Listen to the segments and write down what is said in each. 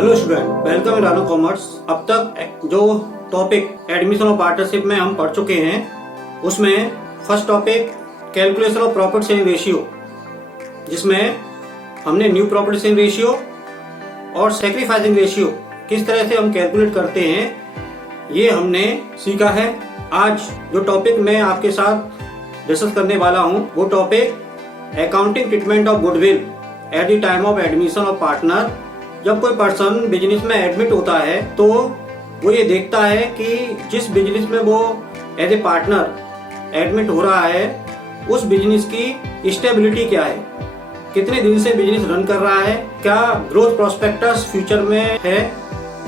Hello student, welcome in रानो commerce. अब तक जो टॉपिक एडमिशन और पार्टनरशिप में हम पढ़ चुके हैं, उसमें first topic calculation of profit sharing ratio, जिसमें हमने न्यू प्रॉफिट शेयरिंग रेशियो और सैक्रिफाइसिंग रेशियो किस तरह से हम कैलकुलेट करते हैं ये हमने सीखा है। आज जो टॉपिक मैं आपके साथ डिस्कस करने वाला हूँ वो topic accounting treatment of goodwill at the time of admission of partner. जब कोई पर्सन बिजनेस में एडमिट होता है तो वो ये देखता है कि जिस बिजनेस में वो एज ए पार्टनर एडमिट हो रहा है उस बिजनेस की स्टेबिलिटी क्या है, कितने दिन से बिजनेस रन कर रहा है, क्या ग्रोथ प्रोस्पेक्टस फ्यूचर में है,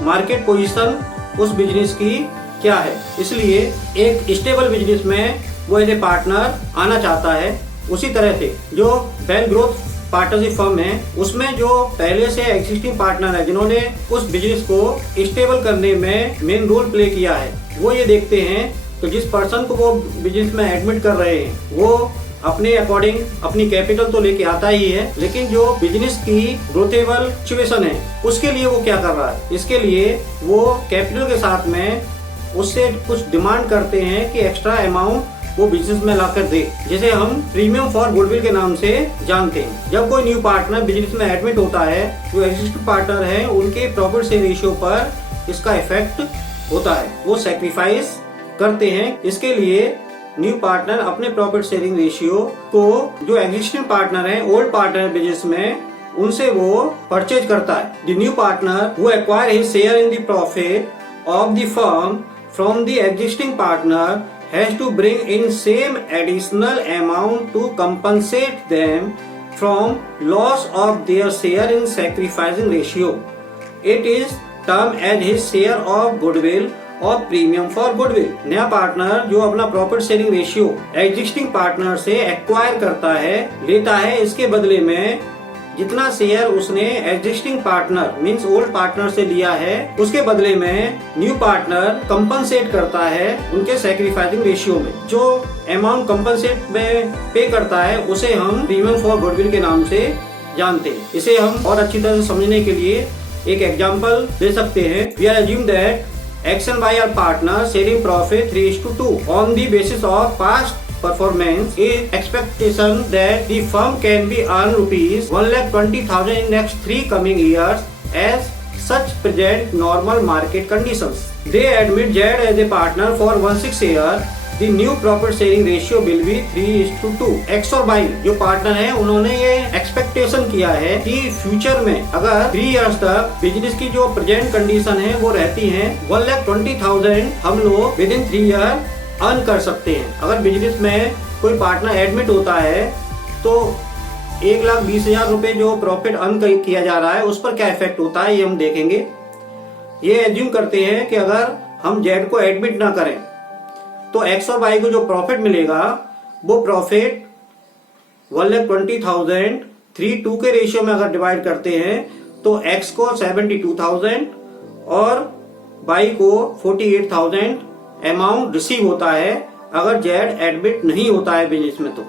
मार्केट पोजीशन उस बिजनेस की क्या है। इसलिए एक स्टेबल बिजनेस में वो एज ए पार्टनर आना चाहता है। उसी तरह से जो वेल ग्रोथ पार्टनरशिप फर्म है उसमें जो पहले से एग्जिस्टिंग पार्टनर है जिन्होंने उस बिजनेस को स्टेबल करने में मेन रोल प्ले किया है, वो ये देखते हैं तो जिस पर्सन को वो बिजनेस में एडमिट कर रहे हैं वो अपने अकॉर्डिंग अपनी कैपिटल तो लेके आता ही है, लेकिन जो बिजनेस की ग्रोथेबल सिचुएशन है उसके लिए वो क्या कर रहा है, इसके लिए वो कैपिटल के साथ में उससे कुछ डिमांड करते हैं कि एक्स्ट्रा अमाउंट वो बिजनेस में लाकर दे, जिसे हम प्रीमियम फॉर गुडविल के नाम से जानते हैं। जब कोई न्यू पार्टनर बिजनेस में एडमिट होता है, जो एग्जिस्टिंग पार्टनर है उनके प्रॉफिट शेयरिंग रेशियो पर इसका इफेक्ट होता है, वो सैक्रिफाइस करते हैं। इसके लिए न्यू पार्टनर अपने प्रॉफिट शेयरिंग रेशियो को जो एग्जिस्टिंग पार्टनर है ओल्ड पार्टनर बिजनेस में उनसे वो परचेज करता है। The new partner who acquire his share in the profit of the firm from the existing partner has to bring in same additional amount to compensate them from loss of their share in sacrificing ratio. It is termed as his share of goodwill और premium for goodwill. नया partner जो अपना profit sharing ratio existing partner से acquire करता है, लेता है, इसके बदले में जितना शेयर उसने existing partner means old partner से लिया है उसके बदले में न्यू पार्टनर कंपनसेट करता है उनके सैक्रिफाइसिंग रेशियो में। जो अमाउंट कंपनसेट में पे करता है उसे हम प्रीमियम फॉर गुडविल के नाम से जानते हैं। इसे हम और अच्छी तरह से समझने के लिए एक एग्जांपल दे सकते हैं। We are assume that action by our partner sharing profit 3:2 on the basis of past performance is expectation that the firm can be earn rupees 1,20,000 in next 3 coming years as such present normal market conditions. They admit that as a partner for 1/6 year, the new profit sharing ratio will be 3:2. X और Y जो partner है उन्होंने ये expectation किया है कि future में अगर 3 इयर्स तक बिजनेस की जो प्रेजेंट कंडीशन है वो रहती है 1,20,000 हम लोग विद इन 3 ईयर अर्न कर सकते हैं। अगर बिजनेस में कोई पार्टनर एडमिट होता है तो 1,20,000 रुपए जो प्रॉफिट अर्न किया जा रहा है उस पर क्या इफेक्ट होता है ये हम देखेंगे। ये एज्यूम करते हैं कि अगर हम जेड को एडमिट ना करें तो एक्स और वाई को जो प्रॉफिट मिलेगा वो प्रॉफिट 1,20,000 3:2 के रेशियो में अगर डिवाइड करते हैं तो एक्स को 72,000 और वाई को 48,000 अमाउंट रिसीव होता है अगर जेड एडमिट नहीं होता है बिजनेस में तो।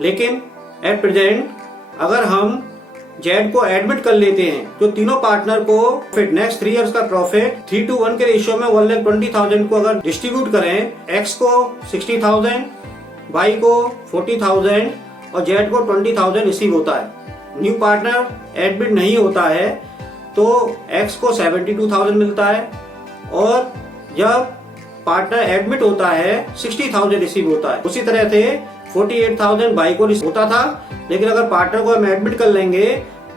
लेकिन एट प्रेजेंट अगर हम जेड को एडमिट कर लेते हैं तो तीनों पार्टनर को फिर नेक्स्ट 3 इयर्स का प्रॉफिट 3:1 के रेशियो में 1,20,000 को अगर डिस्ट्रीब्यूट करें, एक्स को 60,000, वाई को 40,000 और जेड को 20,000 रिसीव होता है। न्यू पार्टनर एडमिट नहीं होता है तो एक्स को 72,000 मिलता है और जब पार्टनर एडमिट होता है 60,000 रिसीव होता है। उसी तरह से 48,000 बाई को होता था, लेकिन अगर पार्टनर को हम एडमिट कर लेंगे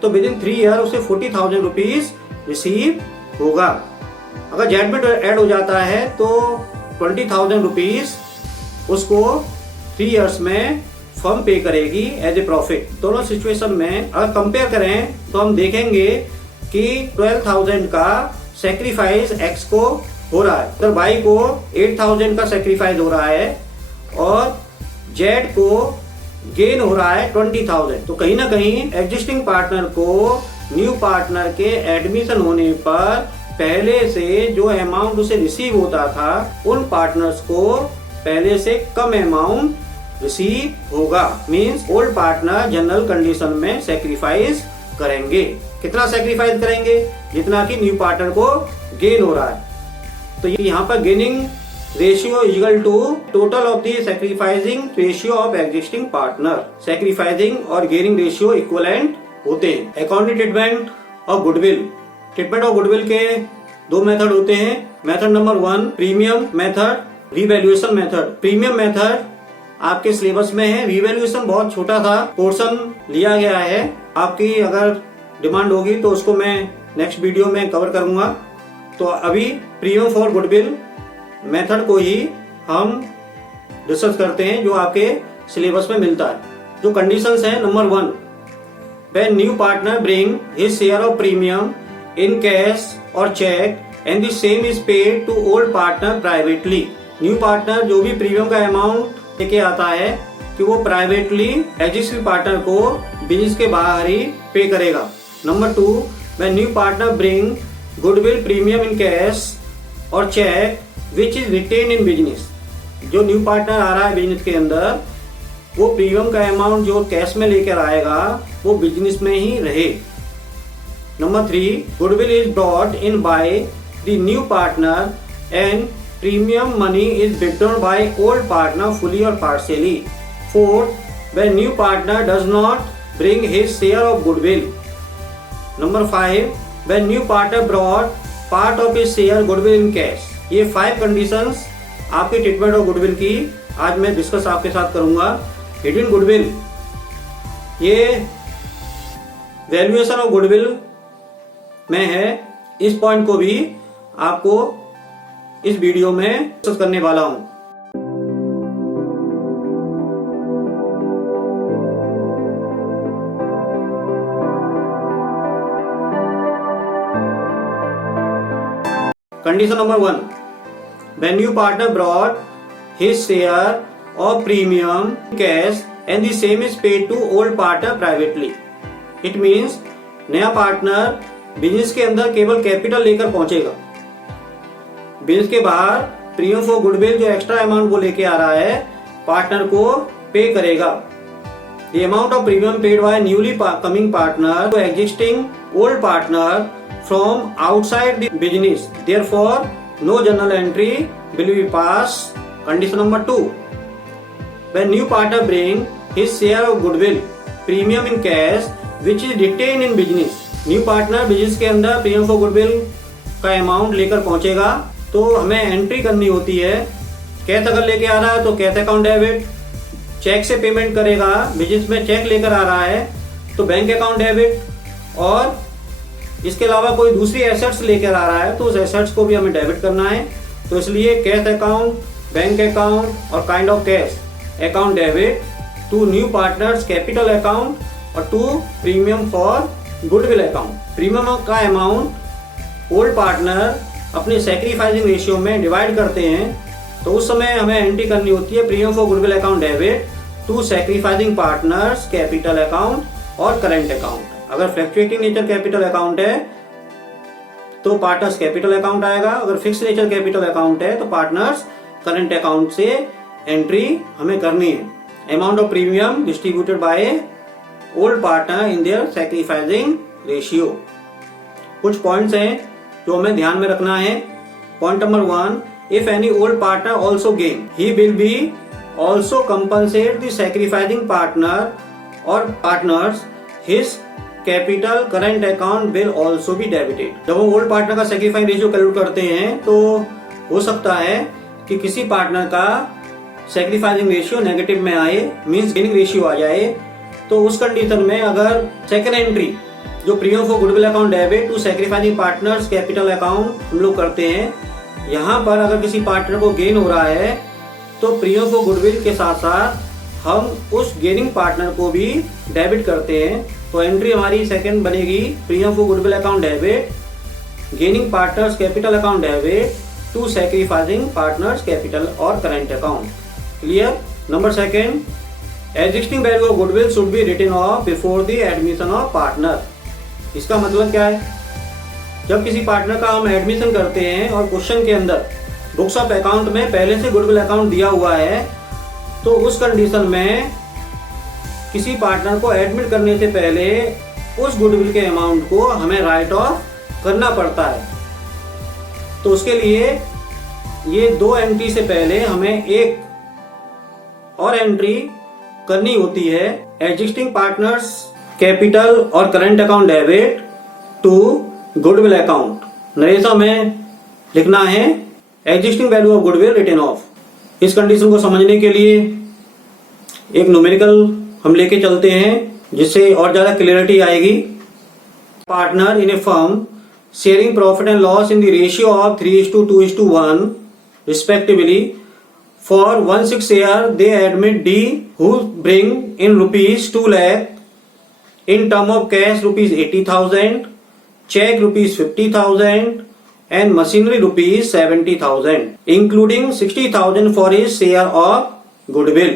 तो विद इन 3 ईयर उसे 40,000 रुपीज रिसीव होगा। अगर जेडमिट ऐड हो जाता है तो 20,000 रुपीज उसको 3 ईयर्स में फर्म पे करेगी एज ए प्रॉफिट। दोनों सिचुएशन में अगर कंपेयर करें तो हम देखेंगे कि 12,000 का सेक्रीफाइस एक्स को हो रहा है, तो वाई को 8,000 का सेक्रीफाइस हो रहा है और जेड को गेन हो रहा है 20,000। तो कहीं ना कहीं एग्जिस्टिंग पार्टनर को न्यू पार्टनर के एडमिशन होने पर पहले से जो अमाउंट उसे रिसीव होता था उन पार्टनर्स को पहले से कम अमाउंट रिसीव होगा। Means old partner general condition में सेक्रीफाइस करेंगे। कितना सेक्रीफाइस करेंगे? जितना कि न्यू पार्टनर को गेन हो रहा है। तो यहाँ पर gaining ratio equal to total of the sacrificing ratio of existing partner. Sacrificing और गेनिंग रेशियो इक्विवेलेंट होते हैं। Accounting treatment of goodwill. Treatment of goodwill के दो मेथड होते हैं। Method number 1 premium method, revaluation method. Premium method आपके syllabus में है। रिवैल्यूएशन बहुत छोटा सा पोर्शन लिया गया है। आपकी अगर डिमांड होगी तो उसको मैं नेक्स्ट वीडियो में कवर करूंगा। तो अभी प्रीमियम फॉर गुडविल मेथड को ही हम डिस्कस करते हैं जो आपके सिलेबस में मिलता है। जो कंडीशंस हैं, number 1 when new partner bring his share of premium in cash और cheque and the same is paid to old partner privately. New partner जो भी प्रीमियम का अमाउंट लेके आता है कि वो प्राइवेटली एग्जिस्टिंग पार्टनर को बिजनेस के बाहर ही पे करेगा। Number 2 when new partner bring goodwill premium in cash और cheque which is retain in business. जो न्यू पार्टनर आ रहा है बिजनेस के अंदर, वो प्रीमियम का अमाउंट जो कैश में लेकर आएगा वो बिजनेस में ही रहे। Number 3 goodwill is brought in by the new partner and premium money is withdrawn by old partner fully और partially. 4 when new partner does not bring his share of goodwill. Number 5 when new partner brought part of his share goodwill in cash. ये 5 conditions आपकी treatment of goodwill की आज मैं discuss आपके साथ करूंगा। Hidden goodwill, ये वैल्यूएशन ऑफ गुडविल में है। इस पॉइंट को भी आपको इस वीडियो में डिस्कस करने वाला हूं। Condition number 1 when new partner brought his share of premium cash and the same is paid to old partner privately. It means नया पार्टनर बिजनेस के अंदर केवल कैपिटल लेकर पहुंचेगा। बिजनेस के बाहर प्रीमियम फॉर गुडविल जो एक्स्ट्रा अमाउंट वो लेके आ रहा है पार्टनर को पे करेगा। The amount of premium paid by newly coming partner to existing old partner from outside the business. Therefore, no journal entry will be passed. Condition number 2 when new partner bring his share of goodwill premium in cash which is retained in business. New partner business के अंदर premium for goodwill का amount लेकर पहुंचेगा तो हमें entry करनी होती है। कैश अगर लेके आ रहा है तो कैश अकाउंट डेबिट, चेक से पेमेंट करेगा, बिजनेस में चेक लेकर आ रहा है तो बैंक अकाउंट डेबिट, और इसके अलावा कोई दूसरी एसेट्स लेकर आ रहा है तो उस एसेट्स को भी हमें डेबिट करना है। तो इसलिए कैश अकाउंट, बैंक अकाउंट और kind of cash account debit to new partners capital account और to premium for goodwill account. Premium का अमाउंट ओल्ड पार्टनर अपने सैक्रिफाइसिंग रेशियो में डिवाइड करते हैं तो उस समय हमें एंट्री करनी होती है premium for goodwill account debit to sacrificing partners capital account और करेंट अकाउंट। अगर फ्लक्चुएटिंग नेचर कैपिटल अकाउंट है तो पार्टनर्स कैपिटल अकाउंट आएगा, अगर फिक्स नेचर कैपिटल अकाउंट है तो पार्टनर्स करंट अकाउंट से एंट्री हमें करनी है। Amount of premium distributed by old partner in their sacrificing ratio. कुछ पॉइंट्स हैं जो हमें ध्यान में रखना है। Point number 1 if any old partner also gain he will be also compensate the sacrificing partner और partners his capital current account will also be debited. जब हम ओल्ड पार्टनर का सैक्रिफाइस रेशियो कैलकुलेट करते हैं तो हो सकता है कि किसी पार्टनर का सैक्रिफाइसिंग रेशियो नेगेटिव में आए, मींस गेनिंग रेशियो आ जाए। तो उस कंडीशन में अगर सेकेंड एंट्री जो premium for goodwill account debit to sacrificing partners capital account हम लोग करते हैं, यहाँ पर अगर किसी पार्टनर को गेन हो रहा है तो प्रीमियम फॉर गुडविल के साथ साथ हम उस गेनिंग पार्टनर को भी डेबिट करते हैं। तो एंट्री हमारी सेकंड बनेगी premium for goodwill account debit gaining partners capital account debit to sacrificing partners capital और current account. Clear? Number second existing value of goodwill should be written off before the admission of partner. इसका मतलब क्या है? जब किसी partner का हम admission करते हैं और क्वेश्चन के अंदर बुक्स ऑफ अकाउंट में पहले से गुडविल अकाउंट दिया हुआ है तो उस कंडीशन में किसी पार्टनर को एडमिट करने से पहले उस गुडविल के अमाउंट को हमें राइट ऑफ करना पड़ता है। तो उसके लिए ये 2 एंट्री से पहले हमें एक और एंट्री करनी होती है, एग्जिस्टिंग पार्टनर्स कैपिटल और current account debit to goodwill account. Narration में लिखना है existing value of goodwill written off. इस कंडीशन को समझने के लिए एक न्यूमेरिकल हम लेके चलते हैं जिससे और ज्यादा क्लियरिटी आएगी। Partner in a firm sharing profit and loss in the ratio of 3:2:1 respectively. For 1/6 year, they admit D, who bring in rupees 2 lakh, in term of cash rupees 80,000, check rupees 50,000, and machinery rupees 70,000, including 60,000 for his share of goodwill.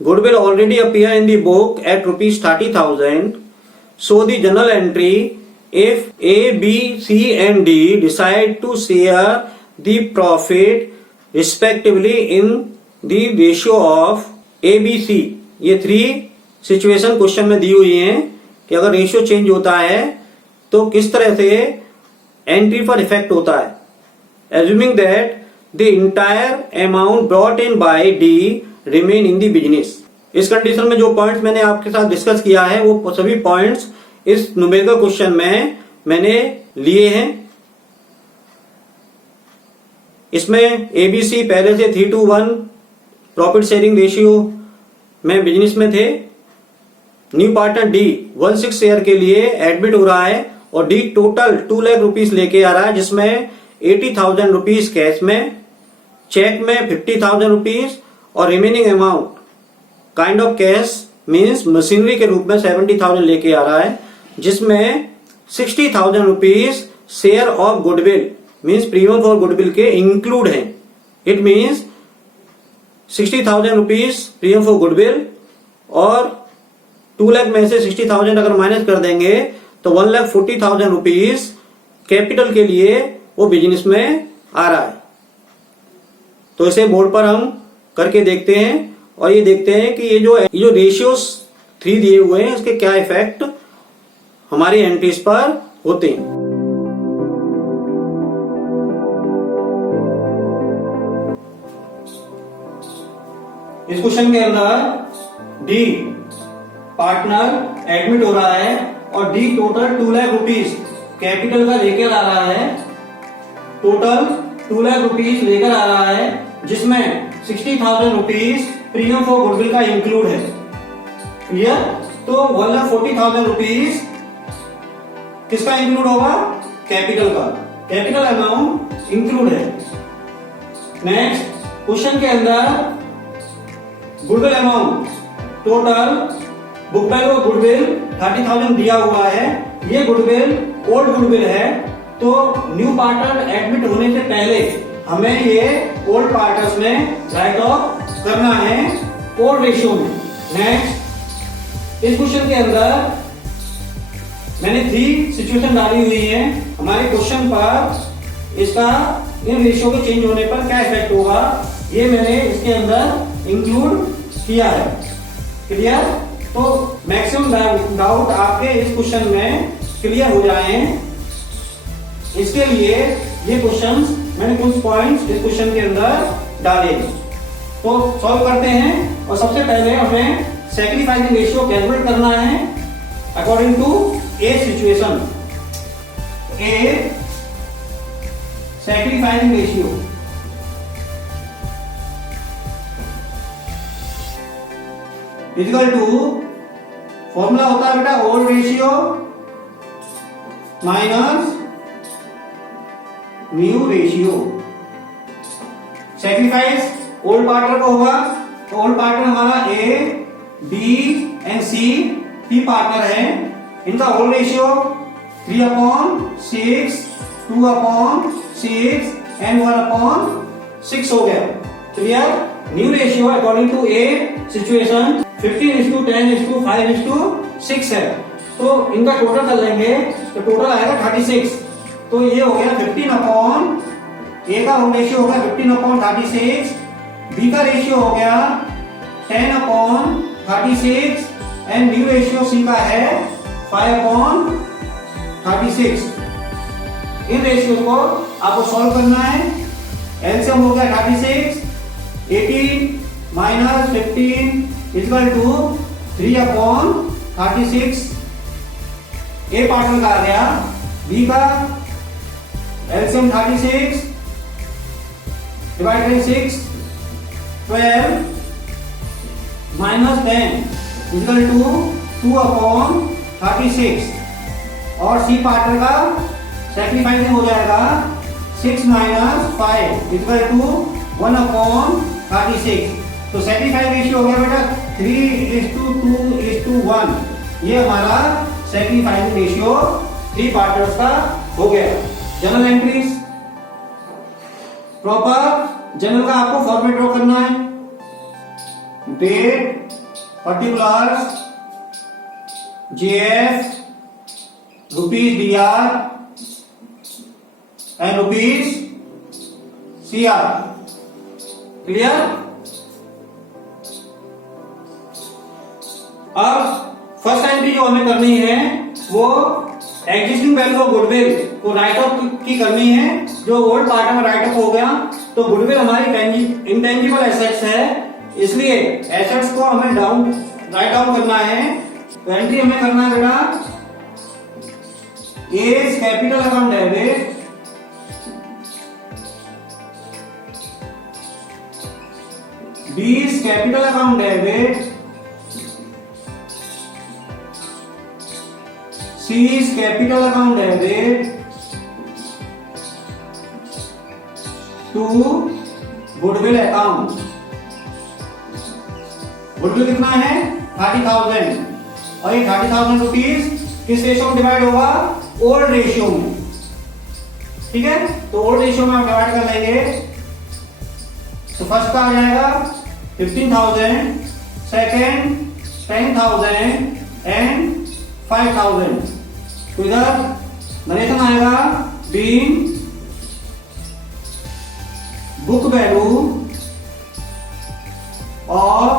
Goodwill already appear in the book at rupees 30,000. So the journal entry. If A, B, C and D decide to share the profit respectively in the ratio of A, B, C, ये 3 situation question में दी हुई हैं कि अगर ratio change होता है तो किस तरह से एंट्री पर इफेक्ट होता है। Assuming that the entire amount brought in by D remain in the business. इस कंडीशन में जो पॉइंट्स मैंने आपके साथ डिस्कस किया है वो सभी पॉइंट्स इस न्यूमेरिकल क्वेश्चन में मैंने लिए हैं। इसमें एबीसी पहले से 3:1 प्रॉफिट शेयरिंग रेशियो में बिजनेस में थे। न्यू पार्टनर डी 1/6 शेयर के लिए एडमिट हो रहा है और डी टोटल 2 लाख रुपीस लेके आ रहा है, जिसमें 80,000 रुपीज कैश में, चेक में 50,000 रुपीज और remaining amount kind of cash means machinery के रूप में 70,000 लेके आ रहा है, जिसमें 60,000 rupees share of goodwill means premium for goodwill के इंक्लूड हैं। It means 60,000 rupees premium for goodwill और 2 लाख में से 60,000 अगर माइनस कर देंगे तो 1,40,000 रुपीज कैपिटल के लिए वो बिजनेस में आ रहा है। तो इसे बोर्ड पर हम करके देखते हैं और ये देखते हैं कि ये जो रेशियोस 3 दिए हुए हैं इसके क्या इफेक्ट हमारी एंट्रीज पर होते हैं। इस क्वेश्चन के अंदर डी पार्टनर एडमिट हो रहा है और D total 2 lakh rupees capital का लेकर आ रहा है। टोटल 2 लाख रुपीज लेकर आ रहा है, जिसमें 60,000 रुपीज प्रीमियम फॉर गुडविल का इंक्लूड है। क्लियर? तो 1,40,000 रुपीज किसका इंक्लूड होगा? कैपिटल का। कैपिटल अमाउंट इंक्लूड है। नेक्स्ट क्वेश्चन के अंदर goodwill amount total book value of goodwill 30,000 दिया हुआ है। ये गुडविल ओल्ड गुडविल है, तो न्यू पार्टनर एडमिट होने से पहले हमें ये ओल्ड पार्टनर्स में राइट ऑफ करना है ओल्ड रेशियो में। नेक्स्ट इस क्वेश्चन के अंदर मैंने 3 सिचुएशन डाली हुई है। हमारे क्वेश्चन पर इसका इन रेशियो के चेंज होने पर क्या इफेक्ट होगा ये मैंने इसके अंदर इंक्लूड किया है। क्लियर? तो मैक्सिमम डाउट आपके इस क्वेश्चन में क्लियर हो जाए, इसके लिए ये क्वेश्चंस मैंने कुछ पॉइंट्स इस क्वेश्चन के अंदर डाले। तो सॉल्व करते हैं और सबसे पहले हमें सैक्रिफाइसिंग रेशियो कैलकुलेट करना है according to a situation. A sacrificing ratio equal to formula होता है बेटा old ratio minus new ratio. Sacrifice old partner को होगा, तो ओल्ड पार्टनर हमारा A B and C 3 partner है। इनका ओल्ड रेशियो 3/6, 2/6 एंड 1/6 हो गया। Clear? New ratio according to a situation 15:10:5:6 है। तो इनका टोटल कर लेंगे तो टोटल आएगा 36। तो ये हो गया 15 ए का रेशियो हो गया 15/36, बी का रेशियो हो गया 10/36 एंड न्यू रेशियो सी का है 5/36। इन रेशियो को आपको सॉल्व करना है। एलसीएम हो गया 36, 18 minus 15 equal to 3/36। A partner का आ गया, बी का LCM 36 divide by 6 12 minus 10 equal to 2/36। और सी पार्टनर का सैक्रिफाइसिंग हो जाएगा 6 माइनस 5 इक्वल टू 1/36। तो सैक्रिफाइस रेशियो हो गया बेटा 3:2:1। ये हमारा सैक्रिफाइस रेशियो 3 पार्टनर्स का हो गया। जनरल एंट्रीज, प्रॉपर जनरल का आपको फॉर्मेट ड्रॉ करना है। Date, particulars, JF, rupees DR and rupees CR. Clear? अब फर्स्ट एंट्री जो हमें करनी है वो एग्जिस्टिंग वैल्यू ऑफ गुडविल को राइट ऑफ की करनी है। जो ओल्ड पार्ट में राइट ऑफ हो गया, तो गुडविल हमारी इंटेंजिबल एसेट्स है, इसलिए एसेट्स को हमें राइट डाउन करना है। तो एंट्री हमें करना है बेटा, A capital account debit, B capital account debit, C capital account debit to goodwill account. Goodwill कितना है 30,000 और ये 30,000 रुपीज किस रेशियो में डिवाइड होगा? ओल्ड रेशियो में। ठीक है, तो ओल्ड रेशियो में हम डिवाइड कर लेंगे। तो फर्स्ट का आ जाएगा 15,000, सेकेंड 10,000 एंड 5,000। तो इधर नरेशन आएगा being book value of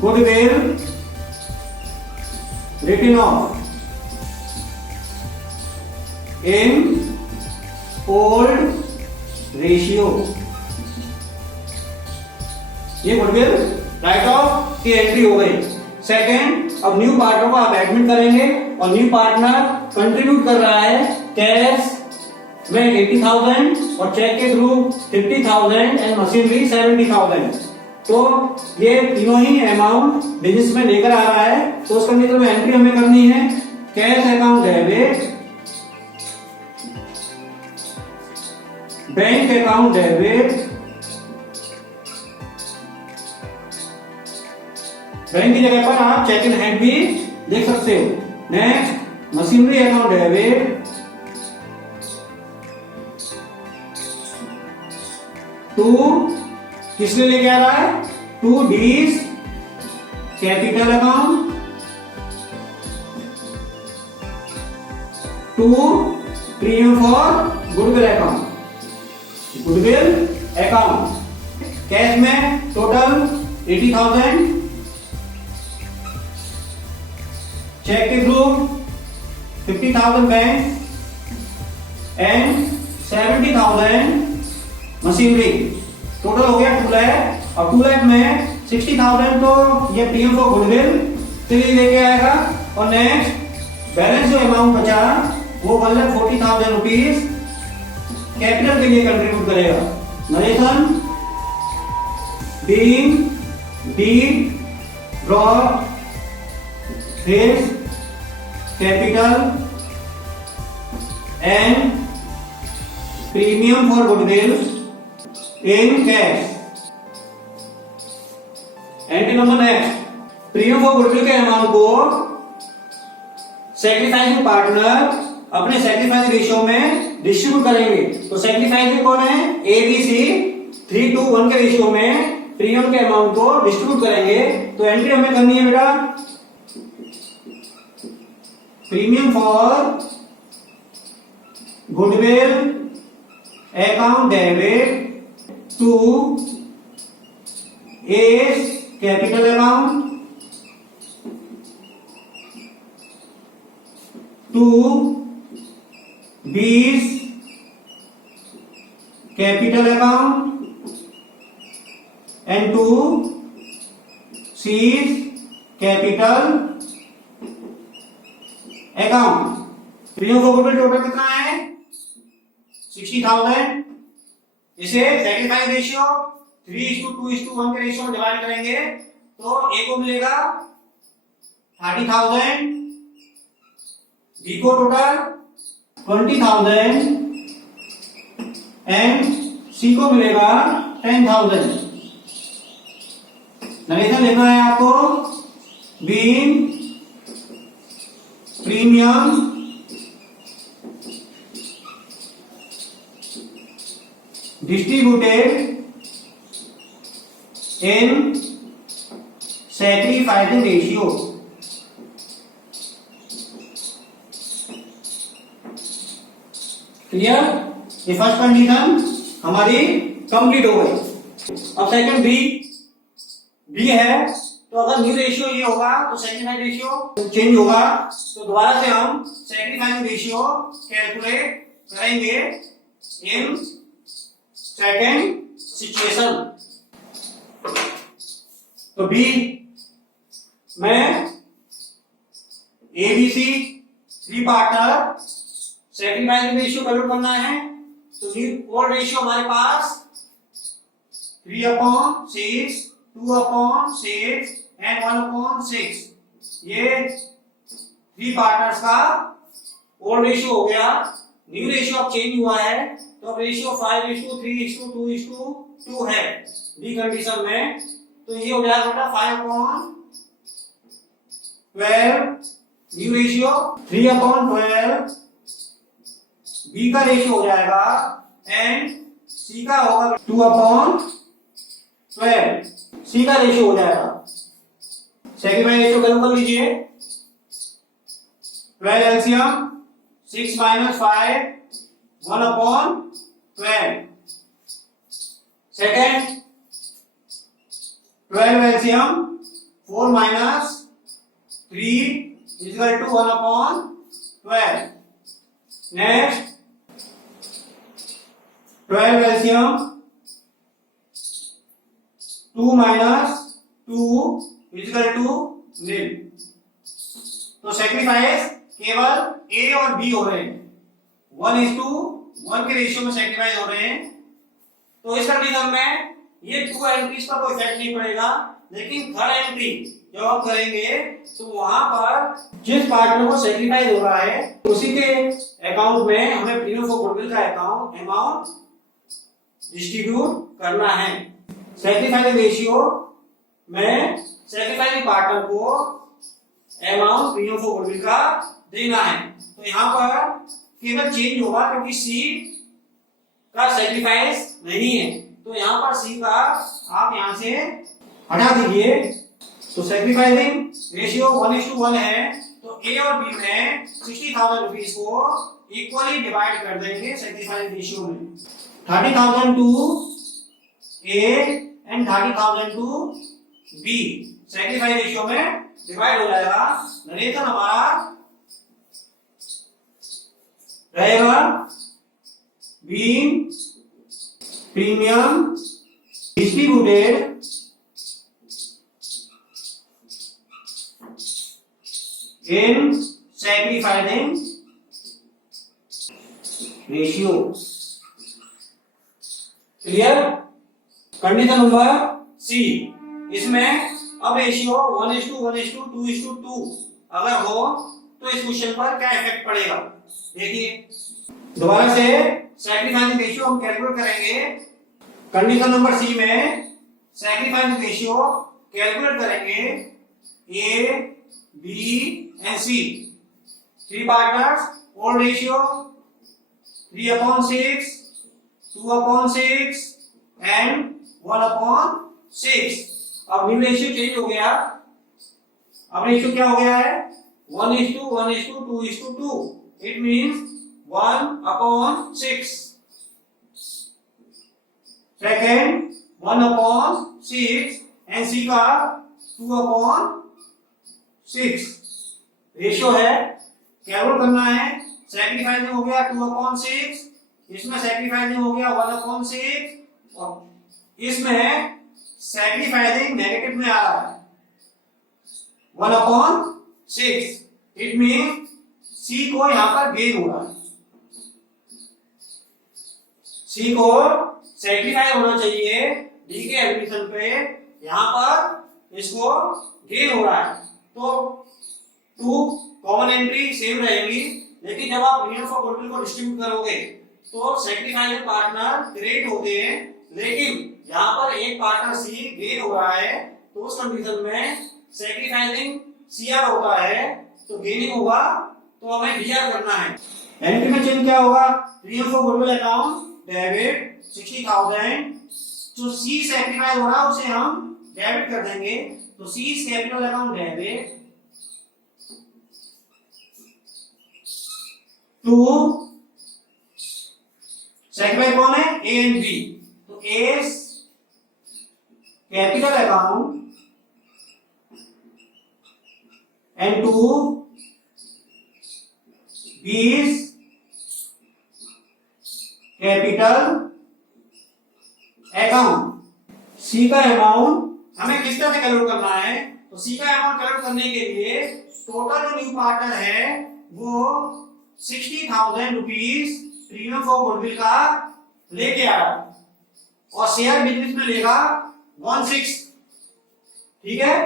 goodwill written off in old ratio. ये गुडविल राइट ऑफ की एंट्री हो गई। सेकेंड, अब न्यू पार्टनर को आप एडमिट करेंगे और न्यू पार्टनर कंट्रीब्यूट कर रहा है कैश में 80,000 और चेक के थ्रू 50,000 एंड मशीनरी 70,000। तो ये तीनों ही अमाउंट बिजनेस में लेकर आ रहा है। तो उसका मतलब एंट्री हमें करनी है cash account debit, bank account debit, bank की जगह पर आप चेक इन हैंड भी देख सकते हो। Next, machinery account debit to किसने लेके आ रहा है? To D's capital account to premium for goodwill account. Goodwill account cash में टोटल 80,000, चेक के through 50,000 bank and 70,000 machinery. Total हो गया 2 लाख। और 2 लाख में 60,000 तो ये प्रीमियम फॉर गुडविल के लिए लेके आएगा। और नेक्स्ट बैलेंस जो अमाउंट बचा वो 1,40,000 रुपीज कैपिटल के लिए कंट्रीब्यूट करेगा। Narration being D brought his capital and premium for goodwill in cash. Entry number next, premium for goodwill के अमाउंट को सैक्रिफाइसिंग पार्टनर अपने सैक्रिफाइस रेशियो में डिस्ट्रीब्यूट करेंगे। तो सैक्रिफाइस कौन है? ए बी सी 3:1 के रेशियो में प्रीमियम के अमाउंट को डिस्ट्रीब्यूट करेंगे। तो एंट्री हमें करनी है बेटा, premium for goodwill account debit to A capital account to B's capital account and to C's capital account. तीनों का टोटल कितना है? 60,000। इसे सेक्रीफाइस रेशियो 3:2:1 के रेशियो में डिवाइड करेंगे तो ए को मिलेगा 30,000, बी को टोटल 20,000 एंड सी को मिलेगा 10,000। नरेशन लिखना है आपको, being premium distributed in sacrificing ratio। Clear? ये फर्स्ट कंडीशन हमारी कंप्लीट हो गई। अब सेकंड बी है, तो अगर न्यू रेशियो ये होगा तो सेक्रीफाइस रेशियो चेंज होगा, तो दोबारा से हम सेक्रीफाइस रेशियो कैलकुलेट करेंगे इन सेकेंड सिचुएशन। तो बी में ABC 3 partner sacrifice ratio calculate करना है, तो ओल्ड रेशियो हमारे पास 3/6, 2/6 एंड 1/6। ये 3 पार्टनर्स का ओल्ड रेशियो हो गया। न्यू रेशियो अब चेंज हुआ है, तो अब रेशियो 5:3:2:2 है बी कंडीशन में, तो ये हो जाएगा बेटा 5/12। न्यू रेशियो 3/12 बी का रेशियो हो जाएगा एंड सी का होगा 2/12। सी का रेशियो हो जाएगा। सेक्रीफाइस रेशियो कैलकुलेट कर लीजिए। 12 LCM 6 - 5 1/12। Second 12 LCM 4 - 3 = 1/12। Next 12 LCM 2 - 2 = 0। तो सेक्रीफाइस केवल ए और बी हो रहे हैं, 1:1 के रेशियो में सेक्रीफाइस हो रहे हैं। तो इस कंडीशन में ये 2 एंट्रीज पर कोई इफेक्ट नहीं पड़ेगा, लेकिन थर्ड एंट्री जब हम करेंगे तो वहां पर जिस पार्टनर को सेक्रीफाइस हो रहा है उसी के अकाउंट में हमें प्रीमियम फॉर गुडविल का अमाउंट डिस्ट्रीब्यूट करना है। सेक्रीफाइस रेशियो में सेक्रीफाइस पार्टनर को अमाउंट प्रीमियम फॉर गुडविल का देना है। तो यहाँ पर केवल चेंज होगा क्योंकि सी का सेक्रीफाइस नहीं है, तो यहाँ पर सी का आप यहाँ से हटा दीजिए। तो सेक्रीफाइसिंग रेशियो 1:1 है, तो ए और बी में 60,000 रुपीज को इक्वली डिवाइड कर देंगे सेक्रीफाइस रेशियो में। 30,000 to A and 30,000 to B sacrifice ratio में डिवाइड हो जाएगा। नरेशन हमारा रहेगा being premium distributed in sacrificing ratio. Clear? Condition number C, इसमें अब रेशियो 1:1:2:2 अगर हो तो इस क्वेश्चन पर क्या इफेक्ट पड़ेगा देखिए। दोबारा से सैक्रिफाइसिंग रेशियो हम कैलकुलेट करेंगे। कंडीशन नंबर सी में सैक्रिफाइसिंग रेशियो कैलकुलेट करेंगे A B and C, 3 partners, old ratio 3/6, 2/6 and 1/6। अब न्यू रेशियो चेंज हो गया। अब रेशियो क्या हो गया है 1:1:2:2। It means 1/6। सेकेंड 1/6 एंड सी का 2/6 रेशियो है। कैलकुलेट करना है। सैक्रिफाइसिंग हो गया 2/6, इसमें सैक्रिफाइसिंग हो गया 1/6 और इसमें सैक्रिफाइसिंग नेगेटिव में आ रहा है 1/6। इट मीन सी को यहां पर गेन हो रहा है, सी को सैक्रिफाई होना चाहिए डी के एडमिशन पे, यहां पर इसको गेन हो रहा है। तो टू कॉमन एंट्री सेम रहेगी, लेकिन जब आप प्रीमियम फॉर गुडविल को डिस्ट्रीब्यूट करोगे तो सैक्रिफाइस पार्टनर क्रिएट होते हैं, लेकिन यहां पर एक पार्टनर सी गेन हो रहा है, तो उस कंडीशन में सैक्रिफाइसिंग सीआर होता है तो गेनिंग होगा, तो हमें डीआर करना है। एंट्री में चेंज क्या होगा, premium for goodwill account debit 60,000, जो सी सैक्रिफाइस हो रहा है उसे हम डेबिट कर देंगे, तो C capital account debit to sacrifice कौन है, ए एंड बी, तो A capital account and to B capital account. C का अमाउंट हमें किस तरह से कैलकुलेट करना है, तो सी का अमाउंट कैलकुलेट करने के लिए टोटल जो न्यू पार्टनर है वो 60,000 रुपीज प्रीमियम फॉर गुडविल का लेके आया और शेयर बिजनेस में लेगा 1/6, ठीक है।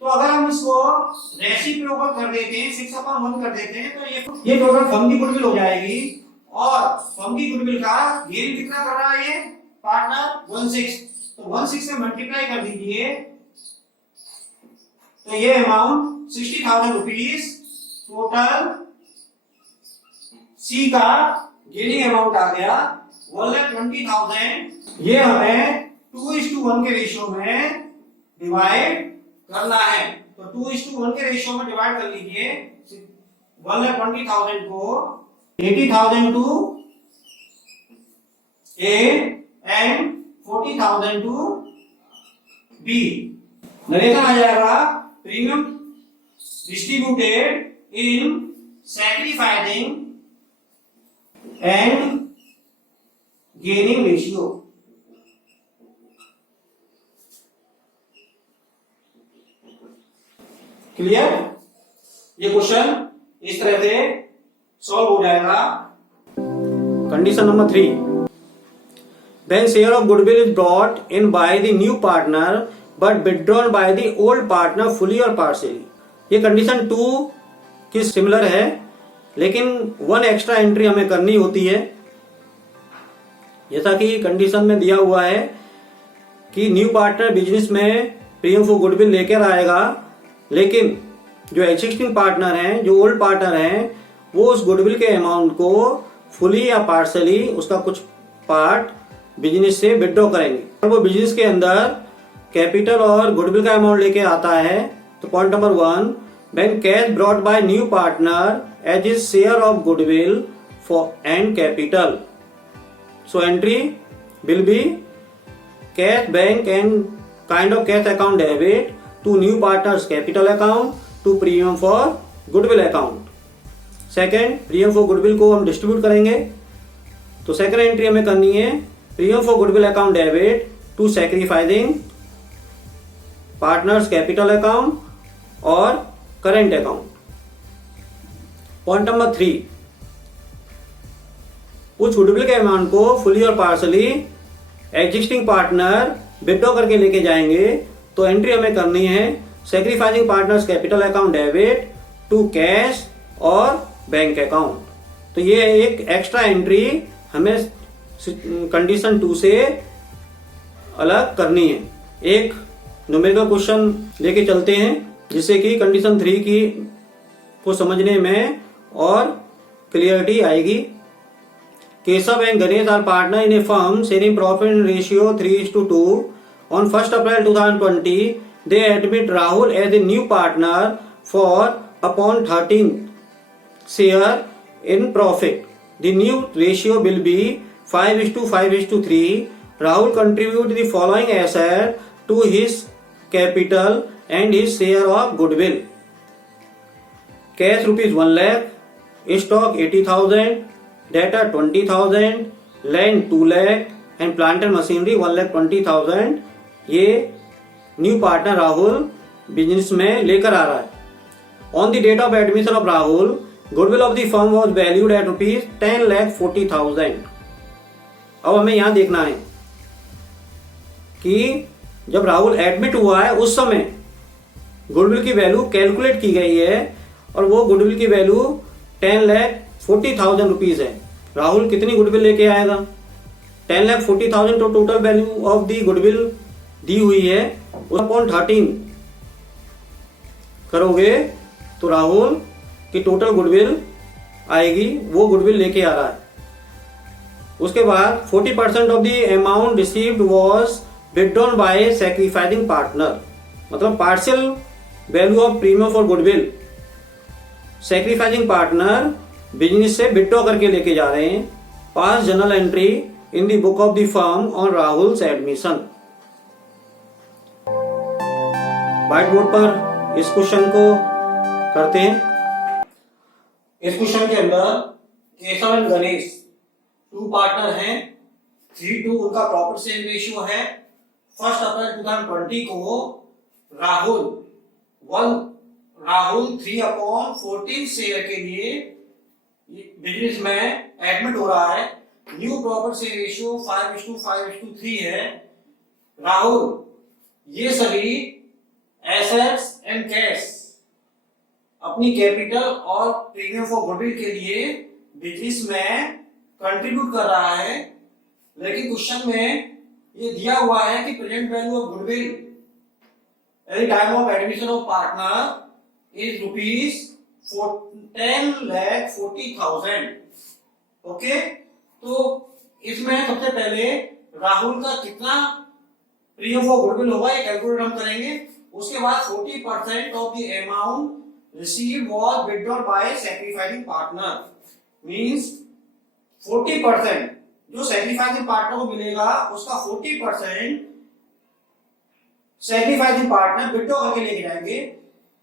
तो अगर हम इसको रेसिप्रोकल कर देते हैं 6/1 कर देते हैं तो ये टोटल फर्म की गुडविल हो जाएगी, और फर्म की गुडविल का गेन कितना कर रहा है ये पार्टनर 1/6, तो 1/6 से मल्टीप्लाई कर दीजिए, तो ये अमाउंट 60,000 रुपीज टोटल सी का गेनिंग अमाउंट आ गया 1,20,000। ये हमें 2:1 के रेशियो में डिवाइड करना है, तो 2:1 के रेशियो में डिवाइड कर लीजिए 1,20,000 को 80,000 to A and 40,000 to B. Narration आ जाएगा premium distributed in sacrificing and gaining ratio. Clear, ये क्वेश्चन इस तरह से सॉल्व हो जाएगा। Condition number 3, when share of goodwill is brought in by the new partner but withdrawn by the old partner fully or partially। ये condition 2 की similar है, लेकिन 1 एक्स्ट्रा एंट्री हमें करनी होती है। जैसा कि कंडीशन में दिया हुआ है कि न्यू पार्टनर बिजनेस में प्रीमियम फॉर गुडविल लेकर आएगा, लेकिन जो एग्जिस्टिंग पार्टनर हैं, जो ओल्ड पार्टनर हैं, वो उस गुडविल के अमाउंट को फुली या पार्शली उसका कुछ पार्ट बिजनेस से विड्रॉ करेंगे, और वो बिजनेस के अंदर कैपिटल और गुडविल का अमाउंट लेके आता है। तो point number 1, when cash brought by new partner as his share of goodwill for and capital, so entry will be cash bank and kind of cash account debit to new partners capital account to premium for goodwill account. Second, premium for goodwill को हम distribute करेंगे, तो second entry हमें करनी है premium for goodwill account debit to sacrificing partners capital account और current account. Point number 3, उस goodwill के अमाउंट को फुली और पार्शली एग्जिस्टिंग पार्टनर विड्रॉ करके लेके जाएंगे, तो एंट्री हमें करनी है sacrificing partners capital account debit to cash और बैंक अकाउंट। तो ये एक एक्स्ट्रा एंट्री हमें कंडीशन 2 से अलग करनी है। एक न्यूमेरिकल क्वेश्चन लेके चलते हैं जिससे कि कंडीशन 3 की को समझने में और क्लियरिटी आएगी। Keshav and Ganesh are partner in a firm sharing profit in ratio 3:2। On 1st April 2020, they admit Rahul as a new partner for upon 13 share in profit. The new ratio will be 5:5:3. Rahul contribute the following asset to his capital and his share of goodwill. Cash rupees 1 lakh, stock 80,000, debtor 20,000, land 2 lakh and plant and machinery 1,20,000 ये new partner Rahul business में लेकर आ रहा है। On the date of admission of Rahul, goodwill of the firm was valued at ₹10,40,000। अब हमें यहां देखना है कि जब राहुल एडमिट हुआ है उस समय गुडविल की वैल्यू कैलकुलेट की गई है और वो गुडविल की वैल्यू 10,40,000 रुपीज है। राहुल कितनी गुडविल लेके आएगा? 10,40,000 तो total value of the goodwill दी हुई है, उस अपॉन 13 करोगे तो राहुल की टोटल गुडविल आएगी, वो गुडविल लेके आ रहा है। उसके बाद 40% of the amount received was withdrawn by sacrificing partner, मतलब partial value of premium for goodwill sacrificing partner business से विथड्रॉ करके लेके जा रहे हैं। Pass journal entry in the book of the firm on Rahul's admission. Whiteboard पर इस question को करते हैं। इस क्वेश्चन के अंदर केशव एंड गणेश 2 पार्टनर हैं, 3:2 उनका प्रॉफिट सेल रेशियो है। 1 अप्रैल 2020 को राहुल 3/14 शेयर के लिए बिजनेस में एडमिट हो रहा है। न्यू प्रॉफिट सेल रेशियो 5:5:3 है। राहुल ये सभी एसेट्स एंड कैश अपनी कैपिटल और प्रीमियम फॉर गुडविल के लिए बिजनेस में कंट्रीब्यूट कर रहा है, लेकिन क्वेश्चन में ये दिया हुआ है कि present value of goodwill at the time of admission of partner is ₹10,40,000। Okay, तो इसमें सबसे पहले राहुल का कितना प्रीमियम फॉर गुडविल होगा ये कैलकुलेट हम करेंगे। उसके बाद 40% of the amount received was withdrawn by sacrificing partner, means 40% जो सैक्रिफाइसिंग पार्टनर को मिलेगा उसका 40% सैक्रिफाइसिंग पार्टनर विथड्रॉ करके लेके जाएंगे।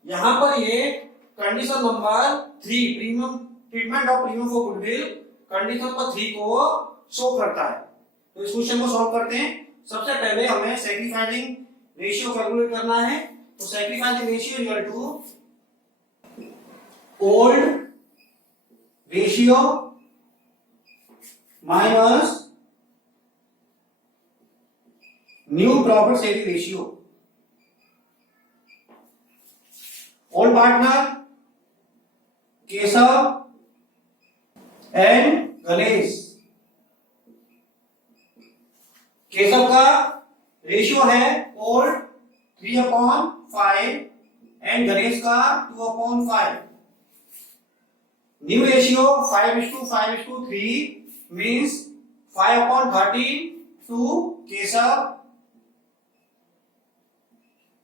यहां पर ये condition number 3 premium treatment of premium for goodwill condition number 3 को शो करता है। तो इस क्वेश्चन को सॉल्व करते हैं। सबसे पहले हमें सैक्रिफाइसिंग रेशियो कैलकुलेट करना है। तो sacrificing ratio equal to old ratio minus new profit sharing ratio. Old partner Keshav and Ganesh. Keshav का रेशियो है ओल्ड 3/5 एंड गणेश का 2/5। New ratio 5:5:3 means 5/13 to Keshav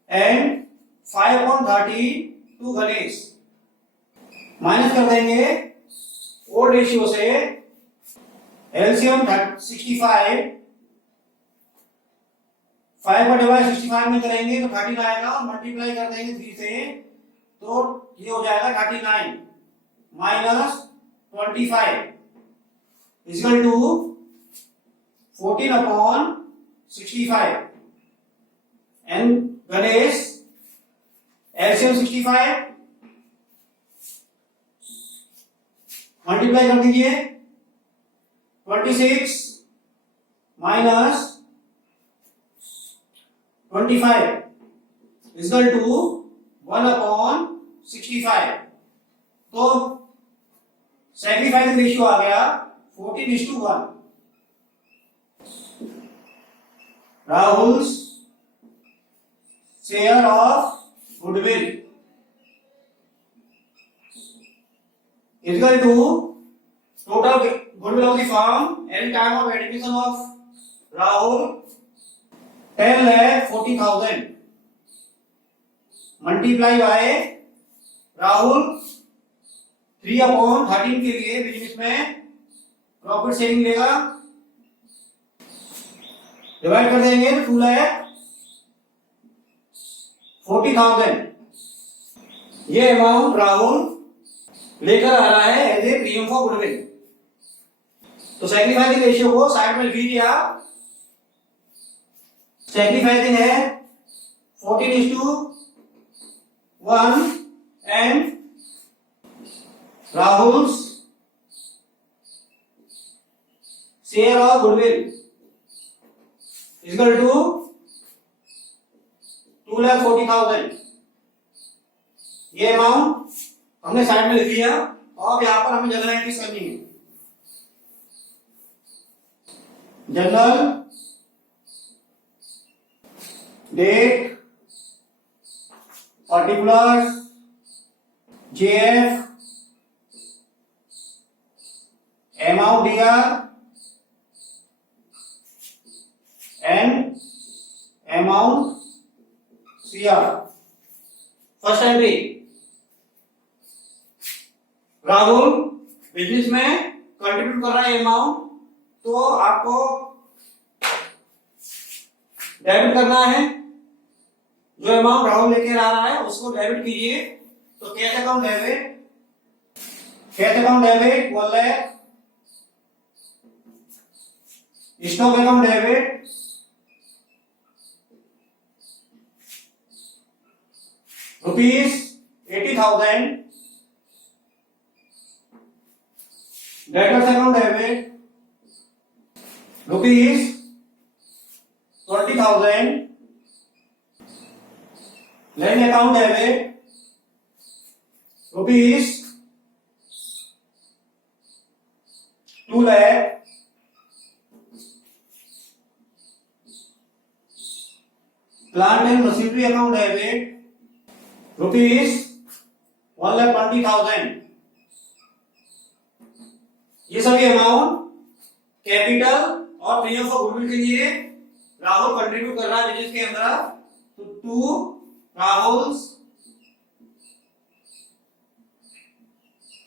and 5/13 to Ganesh. Minus कर देंगे ओल्ड रेशियो से एलसीएम 65, 5/65 में करेंगे तो 13 आएगा और मल्टीप्लाई कर देंगे 3 से तो ये हो जाएगा 39 minus 25 equal to 14/65 and Ganesh LCM 65 multiply कर दीजिए 26 माइनस 25 इक्वल टू 1/65। तो सैक्रिफाइसिंग रेशियो आ गया 14:1। Rahul's share of goodwill equal to total goodwill of the firm at time of admission of Rahul 10,40,000 multiply by Rahul 3/13 के लिए बिजनेस में प्रॉफिट शेयरिंग लेगा, divide कर देंगे 2,40,000। ये अमाउंट राहुल लेकर आ रहा है as a premium for goodwill. तो सैक्रिफाइसिंग रेशियो को साइड में लिख लीजिए आप। सैक्रिफाइसिंग है 14:1 and Rahul's share of goodwill equal to 2,40,000। ये अमाउंट हमने साइड में लिख लिया और यहां पर हमें जनरल एंट्रीज करनी है। General date particulars JF amount दिया and amount CR. First entry Rahul business में कंट्रीब्यूट कर रहा है अमाउंट, तो आपको डेबिट करना है। जो अमाउंट राहुल लेकर आ रहा है उसको डेबिट कीजिए। तो cash account debit 1 lakh, stock account debit ₹80,000, debtors account debit ₹20,000, land account debit ₹2 lakh, plant and machinery account debit ₹1,20,000। ये सभी अमाउंट कैपिटल और प्रीमियम फॉर गुडविल के लिए राहुल कंट्रीब्यूट कर रहा है बिजनेस के अंदर। तो to Rahul's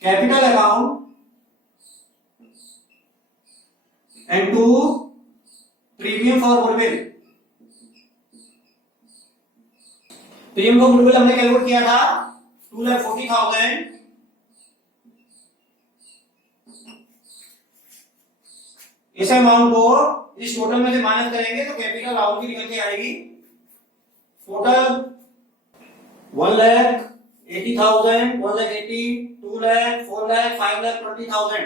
capital account and to premium for goodwill. Premium for goodwill हमने कैलकुलेट किया था 2,40,000। इस अमाउंट को इस टोटल में से माइनस करेंगे तो कैपिटल राहुल की निकल के आएगी। टोटल 1,80,000, 1,80,000, 2 लाख, 4 लाख, 5,20,000।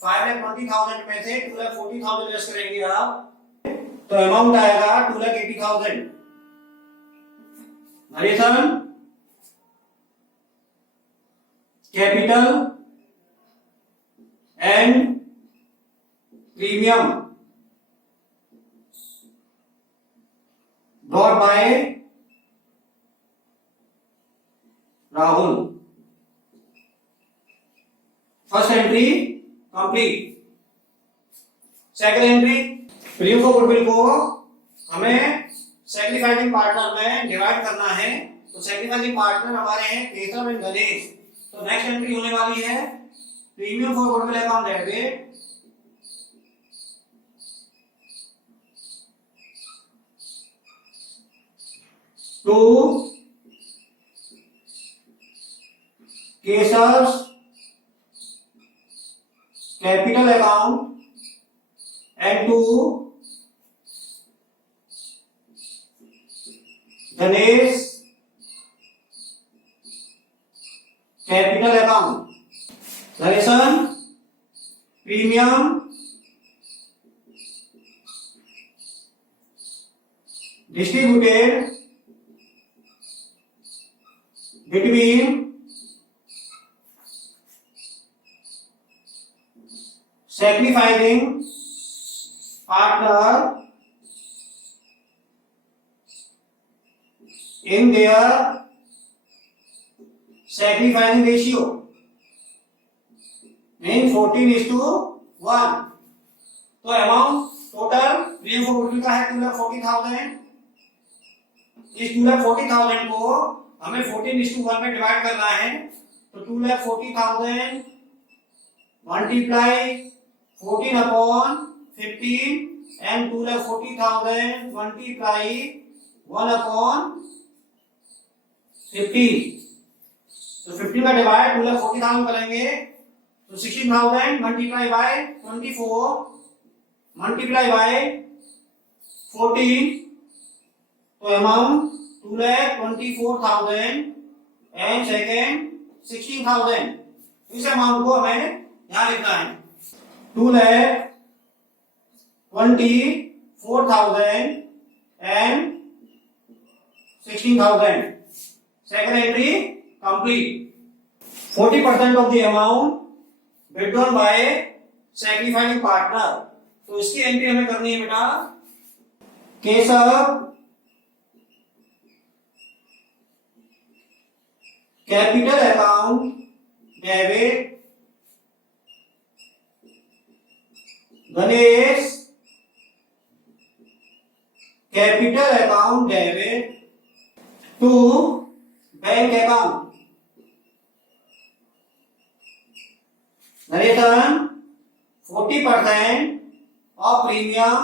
5,20,000 में से 2,40,000 लेस करेंगे आप तो अमाउंट आएगा 2,80,000। Narration capital and premium brought by Rahul. First entry complete. Second entry premium for goodwill को हमें सैक्रिफाइसिंग पार्टनर में डिवाइड करना है। तो सैक्रिफाइसिंग पार्टनर हमारे हैं केशव एंड गणेश। तो नेक्स्ट एंट्री होने वाली है premium for goodwill account debit to Keshav capital account and to Ganesh capital account. Narration premium distributed between sacrificing partner in their sacrificing ratio mean 14:1। तो amount total premium for goodwill का है 2,40,000। इस 2,40,000 को हमें 14:1 में डिवाइड करना है। तो 2,40,000 मल्टीप्लाई 14/15 एंड 2,40,000 मल्टीप्लाई 1/15। तो 15 का डिवाइड 2,40,000 करेंगे तो 16,000 मल्टीप्लाई बाय 24 मल्टीप्लाई बाय 14 तो अमाउंट 2,24,000 एंड सेकेंड 16,000। इस अमाउंट को हमें यहां लिखना है 2,24,000 and 16,000। Second entry complete. 40% of the amount withdrawn by sacrificing partner। तो इसकी एंट्री हमें करनी है बेटा Keshav capital account debit, Ganesh capital account debit to bank account. Return 40% of premium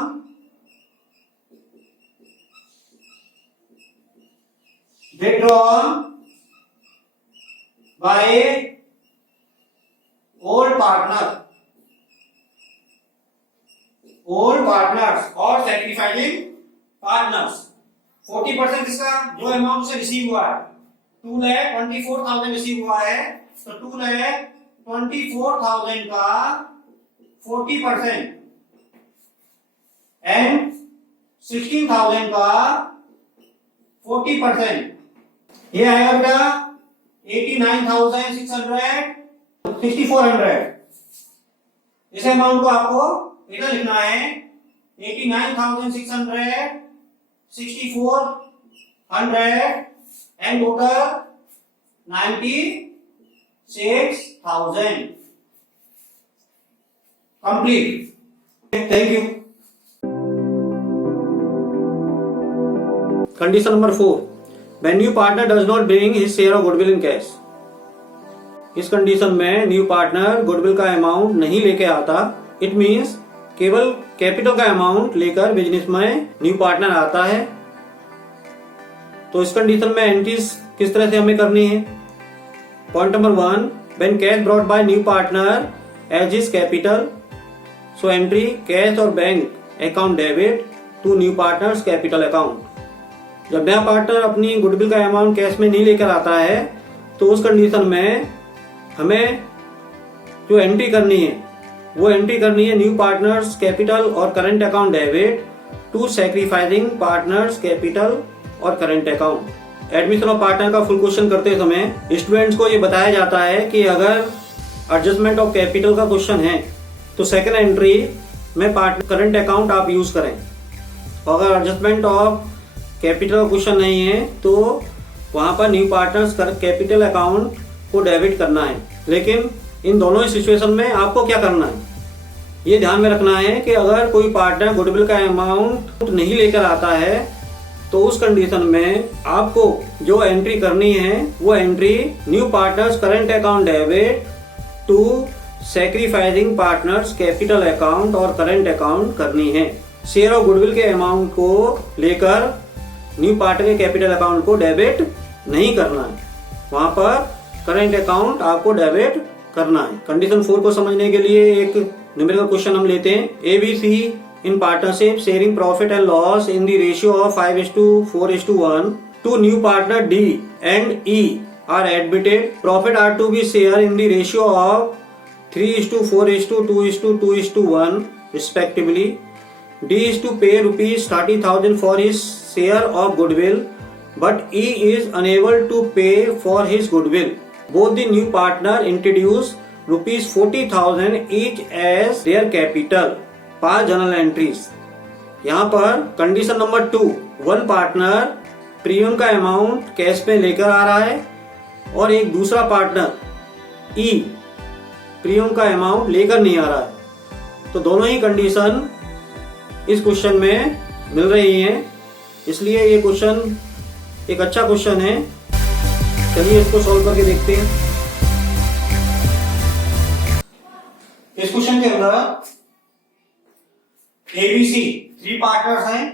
withdrawn by old partners or sacrificing partners। 40% इसका जो amount से receive हुआ है 2,24,000 रिसीव हुआ है तो 2,24,000 का 40% एंड 16,000 का 40% ये आएगा बेटा 89,600 इस अमाउंट को आपको इधर लिखना है 89,600 6,400 and total 96,000 complete। Thank you। Condition number 4, when new partner does not bring his share of goodwill in cash। इस कंडीशन में न्यू पार्टनर गुडविल का अमाउंट नहीं लेके आता, इट मींस केवल कैपिटल का अमाउंट लेकर बिजनेस में न्यू पार्टनर आता है। तो इस कंडीशन में एंट्रीज किस तरह से हमें करनी है। Point number 1, when cash brought by new partner as his capital, so entry cash और bank account debit to new partner's capital account। जब नया पार्टनर अपनी गुडविल का अमाउंट कैश में नहीं लेकर आता है तो उस कंडीशन में हमें जो एंट्री करनी है वो एंट्री करनी है न्यू पार्टनर्स कैपिटल और current account debit to sacrificing partners capital और current account. Admission of partner का फुल क्वेश्चन करते समय स्टूडेंट्स को ये बताया जाता है कि अगर एडजस्टमेंट ऑफ कैपिटल का क्वेश्चन है तो सेकंड एंट्री में करंट अकाउंट आप यूज करें, और अगर एडजस्टमेंट ऑफ कैपिटल का क्वेश्चन नहीं है तो वहां पर न्यू पार्टनर्स कैपिटल अकाउंट को डेबिट करना है। लेकिन इन दोनों सिचुएशन में आपको क्या करना है ये ध्यान में रखना है कि अगर कोई पार्टनर गुडविल का अमाउंट नहीं लेकर आता है तो उस कंडीशन में आपको जो एंट्री करनी है वो entry new partners current account debit to sacrificing partners capital account और करंट अकाउंट करनी है। शेयर ऑफ गुडविल के अमाउंट को लेकर न्यू पार्टनर के कैपिटल अकाउंट को डेबिट नहीं करना है, वहां पर करंट अकाउंट आपको डेबिट करना है। कंडीशन 4 को समझने के लिए एक न्यूमेरिकल क्वेश्चन हम लेते हैं। ABC in partnership sharing profit and loss in the ratio of 5:4:1 to new partner D and E are admitted. Profit are to be shared in the ratio of 3:4:2:2:1 respectively. D is to pay rupees 30,000 for his share of goodwill, but E is unable to pay for his goodwill. Both the new partner introduce rupees 40,000 each as their capital। 5 journal entries. यहाँ पर condition number 2, one partner premium का amount cash में लेकर आ रहा है और एक दूसरा पार्टनर E प्रीमियम का अमाउंट लेकर नहीं आ रहा है, तो दोनों ही कंडीशन इस क्वेश्चन में मिल रही हैं, इसलिए ये क्वेश्चन एक अच्छा क्वेश्चन है। चलिए इसको सॉल्व करके देखते हैं। इस क्वेश्चन के अंदर ABC 3 पार्टनर्स हैं,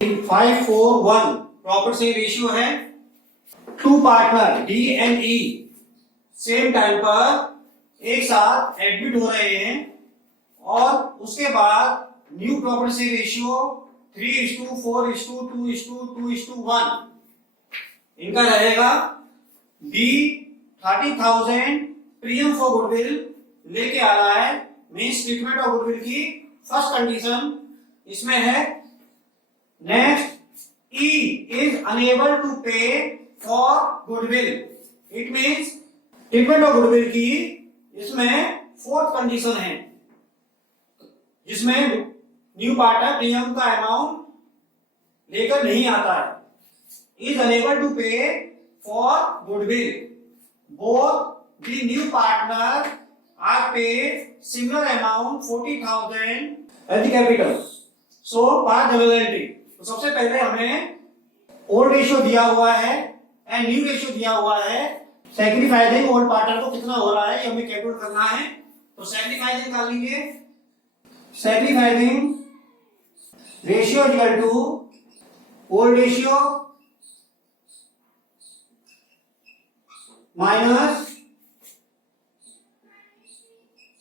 5:4:1 प्रॉफिट शेयर रेशियो है, 2 partner D and E same time पर एक साथ एडमिट हो रहे हैं और उसके बाद न्यू प्रॉपर्टी से रेशियो 3:4:2:2:1 इनका रहेगा। बी 30,000 प्रीमियम फॉर गुडविल लेके आ रहा है, मीन्स ट्रीटमेंट ऑफ गुडविल की फर्स्ट कंडीशन इसमें है। Next, E is unable to pay for goodwill. It means treatment of goodwill की इसमें फोर्थ कंडीशन है, जिसमें न्यू पार्टनर प्रीमियम का अमाउंट लेकर नहीं आता है। Is unable to pay for goodwill. Both the new partner are paid similar amount 40,000 as the capital. So part availability. तो सबसे पहले हमें ओल्ड रेशियो दिया हुआ है एंड न्यू रेशियो दिया हुआ है। सैक्रिफाइसिंग ओल्ड पार्टनर को कितना हो रहा है ये हमें कैलकुलेट करना है। तो सैक्रिफाइसिंग कर लीजिए। Sacrificing ratio equal to old ratio minus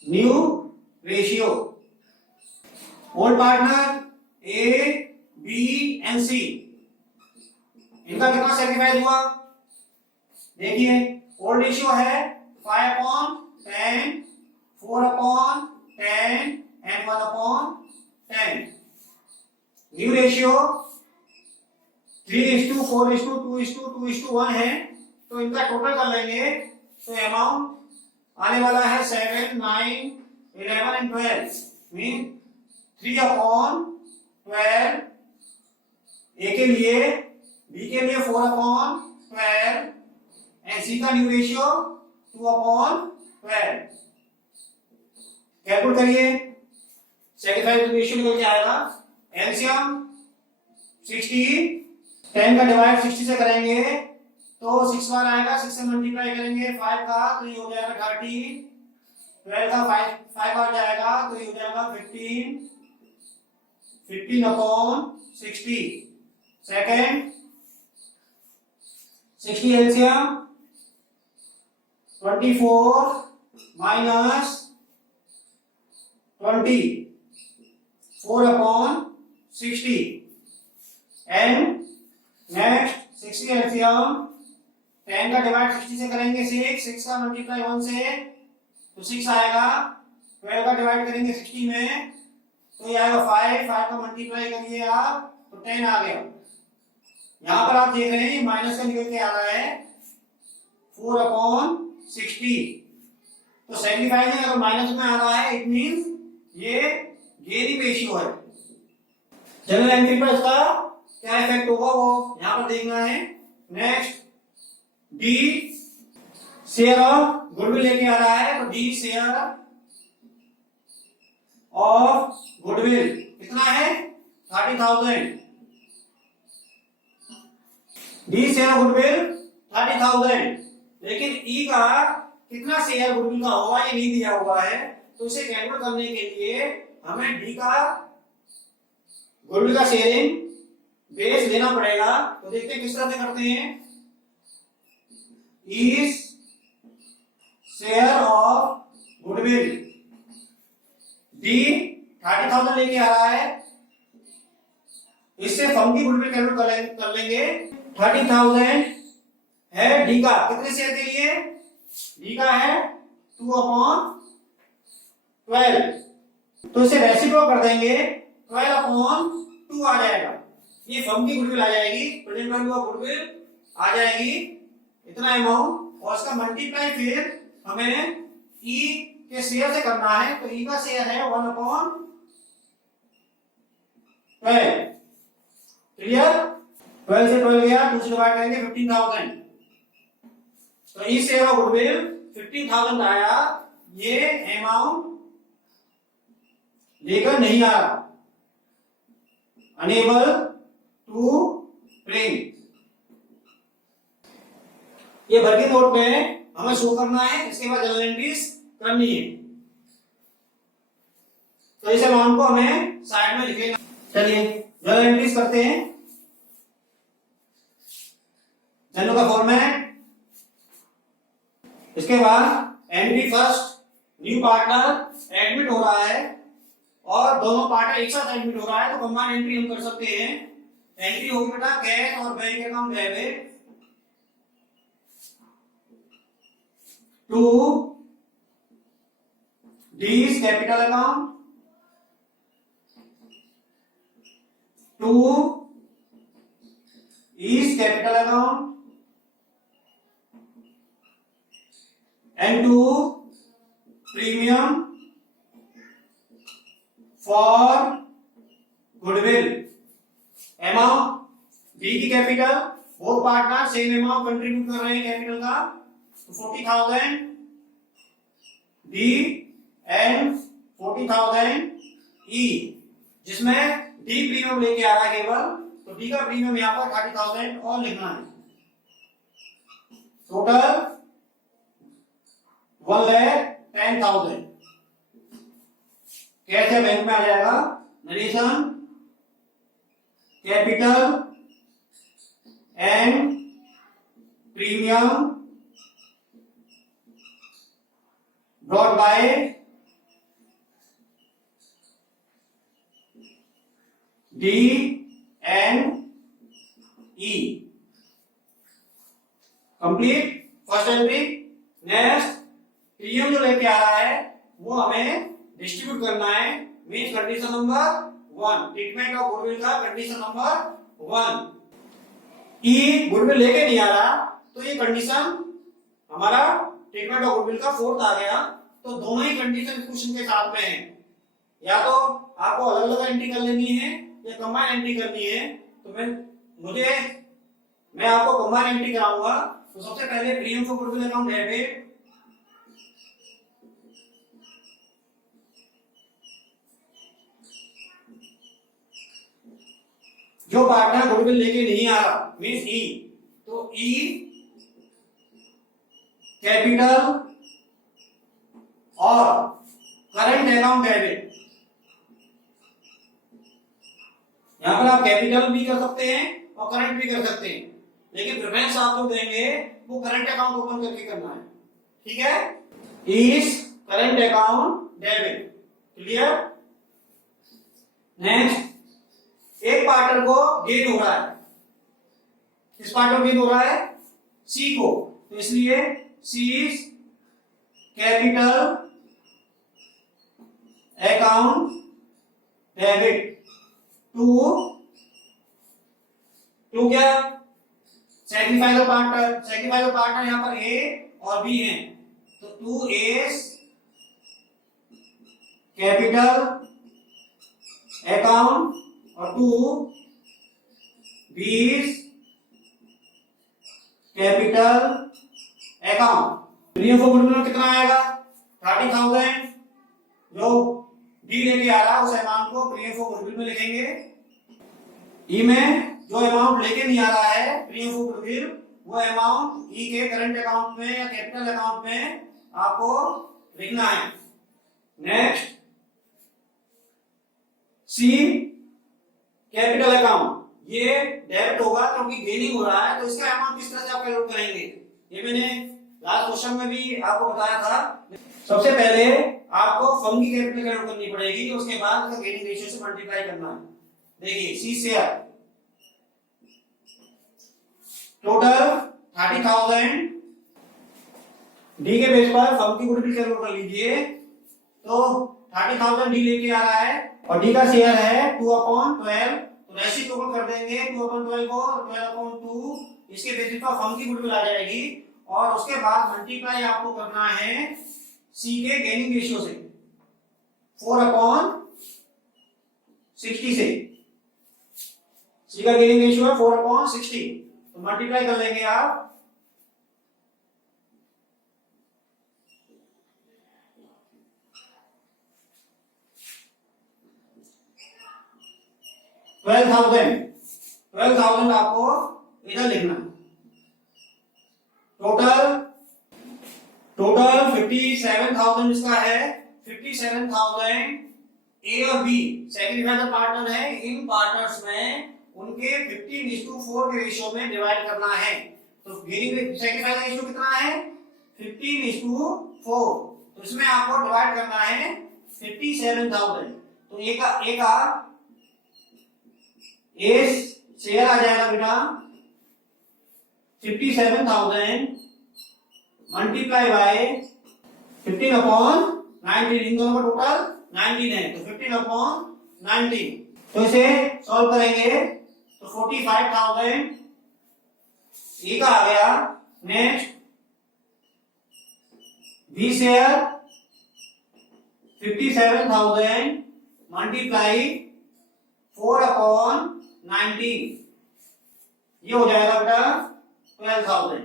new ratio. Old partner A B and C, इनका कितना सैक्रिफाइस हुआ देखिए। ओल्ड रेशियो है 5/10, 4/10 एंड 1/10। न्यू रेशियो 3:4:2:2:1 है। तो इनका टोटल कर लेंगे तो अमाउंट आने वाला है 7, 9, 11 एंड 12 मीन 3/12। ए के लिए, बी के लिए 4/12 एंड सी का न्यू रेशियो 2/12। कैलकुलेट करिए, सैक्रिफाइस रेशियो निकल के आएगा। एलसीएम 60, 10 का डिवाइड 60 से करेंगे तो 6 बार आएगा। 6 से मल्टीप्लाई करेंगे 5 का तो ये हो जाएगा 30। 12 का 5 बार जाएगा तो ये हो जाएगा 15। 15/60। Second 60 LCM 24 minus 20 4/60 and next 60 LCM 10 का डिवाइड 60 से करेंगे 6 का मल्टीप्लाई 1 से तो 6 आएगा। 12 का डिवाइड करेंगे 60 में तो ये आएगा 5 का मल्टीप्लाई करिए आप तो 10 आ गया। यहां पर आप देख रहे हैं माइनस का निकल के आ रहा है 4/60। तो सैक्रिफाइसिंग अगर माइनस में आ रहा है इट मींस ये गेनिंग रेशियो है। जनरल एंट्री पर इसका क्या इफेक्ट होगा वो यहां पर देखना है। Next, D share of goodwill लेके आ रहा है तो डी शेयर ऑफ गुडविल कितना है 30,000। डी शेयर ऑफ गुडविल 30,000, लेकिन ई का कितना शेयर गुडविल का होगा ये नहीं दिया हुआ है। तो इसे कैलकुलेट करने के लिए हमें डी का गुडविल का शेयरिंग बेस लेना पड़ेगा। तो देखते हैं किस तरह से करते हैं। Is share of goodwill D 30,000 लेके आ रहा है, इससे फर्म की गुडविल कैलकुलेट कर लेंगे। 30,000 है डी का, कितने शेयर के लिए डी का है 2/12 तो इसे रेसिप्रो कर देंगे 12/2 आ जाएगा। ये फर्म की गुडविल आ जाएगी, प्रेजेंट वैल्यू ऑफ गुडविल आ जाएगी इतना अमाउंट और इसका मल्टीप्लाई फिर हमें ई के शेयर से करना है। तो ई का शेयर है 1/12। क्लियर? 12 से 12 गया, 2 से डिवाइड करेंगे 15,000। तो ई शेयर ऑफ गुडविल 15,000 आया। ये अमाउंट लेकर नहीं आ रहा, अनेबल टू ब्रिंग। ये वर्किंग नोट में हमें शो करना है, इसके बाद जनरल एंट्रीज करनी है। तो इस अमाउंट को हमें साइड में लिखेगा। चलिए जनरल एंट्रीज करते हैं। जनरल का फॉर्मेट इसके बाद entry first new partner admit हो रहा है और दोनों पार्टनर एक साथ एडमिट हो रहा है, तो कंबाइंड एंट्री हम कर सकते हैं। एंट्री होगी बेटा कैश और bank account debit to D's capital account to E's capital account and to premium for goodwill amount D की कैपिटल वो पार्टनर सेम अमाउंट कंट्रीब्यूट कर रहे हैं कैपिटल का, तो 40,000 D एंड 40,000 E, जिसमें डी प्रीमियम लेके आ रहा है केवल, तो डी का प्रीमियम यहाँ पर 30,000 और लिखना है। टोटल 1,10,000 कैसे बैंक में आ जाएगा। Narration capital and premium brought bye D and E complete first entry. Next premium जो लेके आ रहा है वो हमें डिस्ट्रीब्यूट करना है, means condition number 1, treatment of goodwill का कंडीशन नंबर 1। ई गुडविल लेके नहीं आ रहा तो ये कंडीशन हमारा ट्रीटमेंट ऑफ गुडविल का 4th आ गया, तो दोनों ही कंडीशन इस क्वेश्चन के साथ में है। या तो आपको अलग अलग एंट्री कर लेनी है या कंबाइन एंट्री करनी है, तो मैं आपको कंबाइन एंट्री कराऊंगा। तो सबसे पहले premium for goodwill account debit जो पार्टनर गुडविल लेके नहीं आ रहा मींस ई, तो ई कैपिटल और करंट अकाउंट डेबिट, यहां पर आप कैपिटल भी कर सकते हैं और करंट भी कर सकते हैं, लेकिन प्रेफरेंस आप जो देंगे वो करंट अकाउंट ओपन करके करना है, ठीक है। Is current account debit, clear. Next एक पार्टनर को गेन हो रहा है, किस पार्टनर को गेन हो रहा है, सी को, तो इसलिए C is capital account debit to क्या, सेग्रीफाई द पार्टनर यहां पर ए और बी है, तो 2 A's कैपिटल अकाउंट और 2 B's capital account. Premium for goodwill में कितना आएगा, 30,000 जो डी लेके आ रहा है उस अमाउंट को प्रीमियम फॉर गुडविल में लिखेंगे। ई में जो अमाउंट लेके नहीं आ रहा है प्रीमियम फॉर गुडविल, वो अमाउंट ई के करंट अकाउंट में या कैपिटल अकाउंट में आपको लिखना है। नेक्स्ट सी कैपिटल अकाउंट, ये डेबिट होगा क्योंकि गेनिंग हो रहा है, तो इसका अमाउंट किस तरह से आप कैलकुलेट करेंगे, ये मैंने लास्ट क्वेश्चन में भी आपको बताया था। सबसे पहले आपको फर्म की कैपिटल कैलकुलेट करनी पड़ेगी, उसके बाद उसका गेनिंग रेशियो से मल्टीप्लाई करना है। देखिए सी शेयर टोटल 30,000, डी के बेस पर फर्म की गुडविल कैलकुलेट कर लीजिए, तो 30,000 डी लेके आ रहा है और डी का शेयर है 2/12, तो रेशियो टोटल कर देंगे 2/12 को 12/2, इसके बेसिस पर फर्म की गुडविल आ जाएगी और उसके बाद मल्टीप्लाई आपको करना है सी के गेनिंग रेशियो से 4/60 से, सी का गेनिंग रेशियो है 4/60, तो मल्टीप्लाई कर लेंगे आप 12,000 आपको इधर लिखना है। टोटल 57,000 इसका है, 57,000 ए और बी सेग्रीफाइड पार्टनर है, इन पार्टनर्स में उनके 50:4 के रेशियो में डिवाइड करना है। तो सेग्रीफाइड रेशियो कितना है 15:4, तो इसमें आपको डिवाइड करना है 57,000। तो ए शेयर आ जाएगा बेटा 57,000 मल्टीप्लाई बाय 15/19, इन दोनों का टोटल 19 है, तो 15/19। तो इसे सॉल्व करेंगे तो 45,000 ये का आ गया। नेक्स्ट बी शेयर 57,000 मल्टीप्लाई 4/19, ये हो जाएगा बेटा 12,000।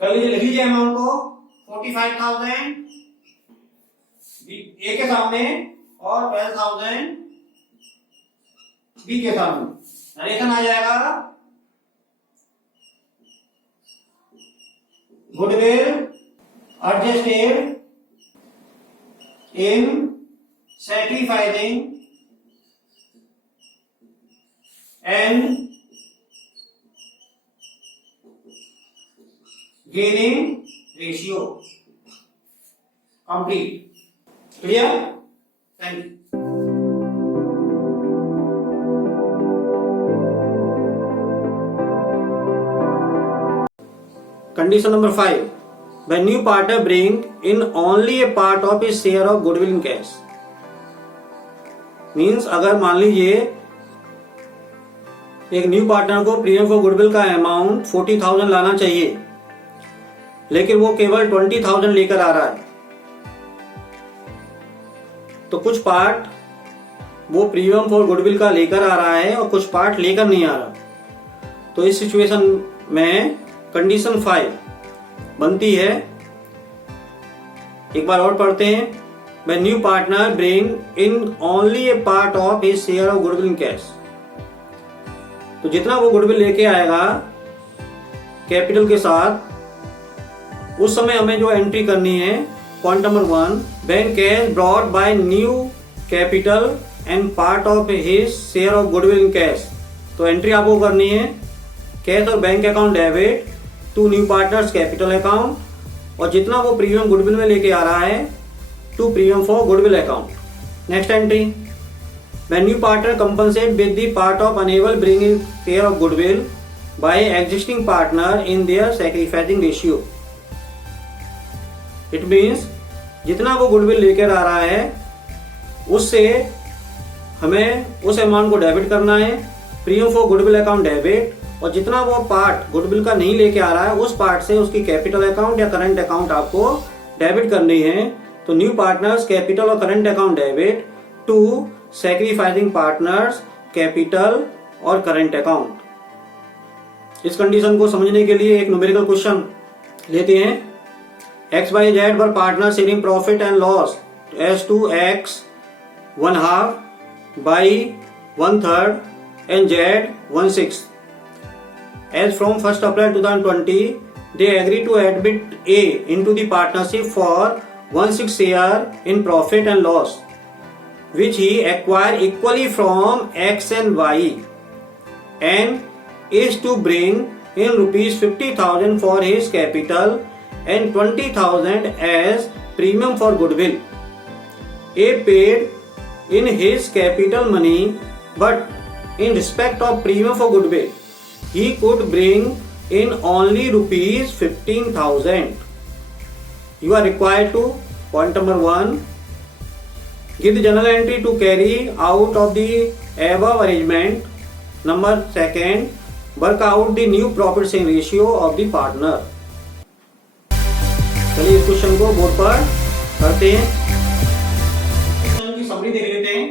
कर लीजिए, लिख लीजिए अमाउंट को 45,000 ए के सामने और 12,000 बी के सामने। नरेशन आ जाएगा goodwill adjusted in sacrificing and gaining ratio. Complete. Clear? Thank you. Condition number 5. When new partner bring in only a part of his share of goodwill in cash. Means अगर मान लीजिए एक new partner को premium for goodwill का amount 40,000 लाना चाहिए, लेकिन वो केवल 20,000 लेकर आ रहा है, तो कुछ पार्ट वो प्रीमियम फॉर गुडविल का लेकर आ रहा है और कुछ पार्ट लेकर नहीं आ रहा। तो इस सिचुएशन में कंडीशन 5 बनती है। एक बार और पढ़ते हैं। When new partner bring in only a part of his share of goodwill in cash. तो जितना वो गुडविल लेके आएगा कैपिटल के साथ, उस समय हमें जो एंट्री करनी है point number 1, when cash brought by new capital and part of his share of goodwill in cash। तो एंट्री आपको करनी है कैश और bank account debit to new partners capital account, और जितना वो प्रीमियम गुडविल में लेके आ रहा है to premium for goodwill account. Next entry, when new partner compensate with the part of unable bringing share of goodwill by existing partner in their sacrificing ratio। It means जितना वो goodwill लेकर आ रहा है उससे हमें उस अमाउंट को डेबिट करना है, premium for goodwill account debit, और जितना वो पार्ट गुडविल का नहीं लेके आ रहा है उस पार्ट से उसकी कैपिटल अकाउंट या करंट अकाउंट आपको डेबिट करनी है। तो न्यू पार्टनर्स कैपिटल और current account debit to sacrificing partners capital और करंट अकाउंट। इस कंडीशन को समझने के लिए एक न्यूमेरिकल क्वेश्चन लेते हैं। X Y Z were partner sharing profit and loss as to X 1/2 Y 1/3 and Z 1/6। As from 1st April 2020, they agree to admit A into the partnership for 1/6 share in profit and loss, which he acquire equally from X and Y, and is to bring in rupees 50,000 for his capital and 20,000 as premium for goodwill. A paid in his capital money, but in respect of premium for goodwill, he could bring in only rupees 15,000. You are required to, point number 1, give the journal entry to carry out of the above arrangement. Number 2, work out the new profit sharing ratio of the partner. चलिए इस question को board पर करते हैं। Question की summary देख लेते हैं।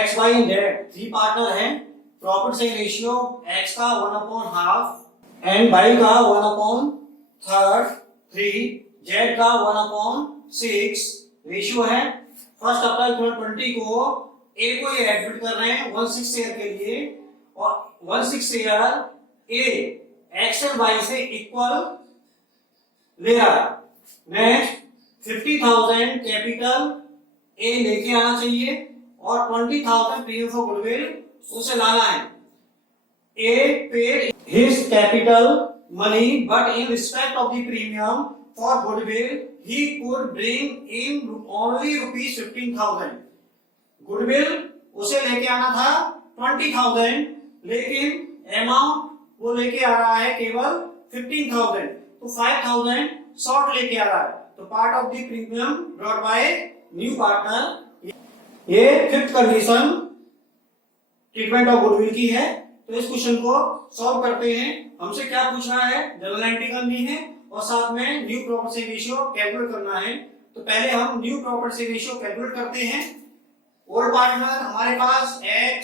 X Y and Z 3 partner हैं। प्रॉफिट शेयरिंग रेशियो एक्स का 1/2 एंड वाई का 1/3, जेड का 1/6 रेशियो है। 1 अप्रैल 2020 को ए को ये एडमिट कर रहे हैं 1/6 शेयर के लिए, और 1/6 share a X and Y से इक्वल ले रहा है। नेक्स्ट 50,000 कैपिटल ए लेके आना चाहिए और 20,000 प्रीमियम फॉर गुडविल उसे लाना है। A paid his capital money, but in respect of the premium for goodwill, he could bring in only rupees 15,000. Goodwill उसे लेके आना था 20,000, लेकिन अमाउंट वो लेके आ रहा है केवल 15,000, तो 5,000 शॉर्ट लेके आ रहा है। तो part of the premium brought by new partner. ये fifth condition treatment of goodwill की है। तो इस क्वेश्चन को सॉल्व करते हैं। हमसे क्या पूछ रहा है, जनरल एंट्री करनी है और साथ में न्यू प्रॉपर्टी रेशियो कैलकुलेट करना है। तो पहले हम न्यू प्रॉपर्टी रेशियो कैलकुलेट करते हैं। ओल्ड पार्टनर हमारे पास x,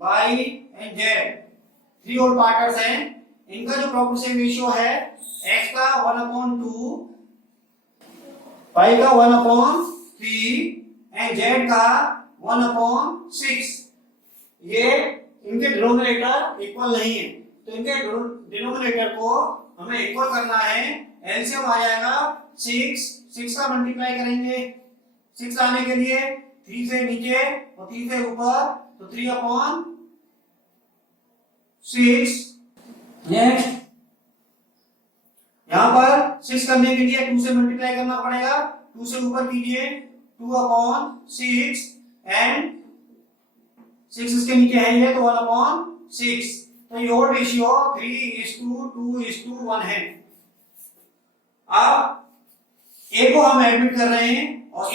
y and z, 3 old partners हैं। इनका जो प्रॉपर्टी रेशियो है x का 1/2, y का 1/3 एंड z का 1/6। ये इनके डिनोमिनेटर इक्वल नहीं है, तो इनके डिनोमिनेटर को हमें इक्वल करना है। एलसीएम आ जाएगा 6 का मल्टीप्लाई करेंगे 6 लाने के लिए 3 से नीचे और 3 से ऊपर, तो 3/6। नेक्स्ट यहां पर 6 करने के लिए 2 से मल्टीप्लाई करना पड़ेगा, 2 से ऊपर कीजिए 2/6 एंड 6 इसके नीचे है ये, तो 1/6। तो ये ओल्ड रेशियो 3:2:1 है। अब ए को हम एडमिट कर रहे हैं और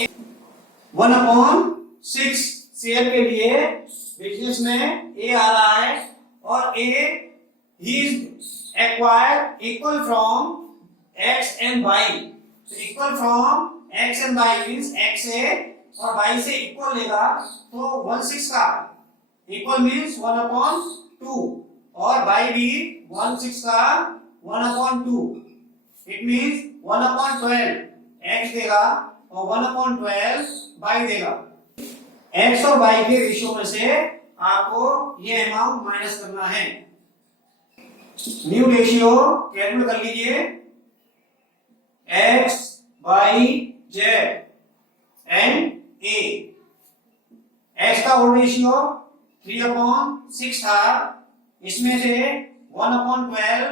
1/6 शेयर के लिए बिजनेस में ए आ रहा है और A he is acquired equal from X and Y. Equal from X and Y means X A और वाई से इक्वल लेगा, तो 1/6 का इक्वल मींस 1/2 और बाई भी 1/6 का 1/2। इट मींस 1/12 x देगा और 1/12 y देगा। x और y के रेशियो में से आपको ये अमाउंट माइनस करना है। न्यू रेशियो कैलकुलेट कर लीजिए। x, y, z and a। x का ओल्ड रेशियो 3/6 था, इसमें से 1/12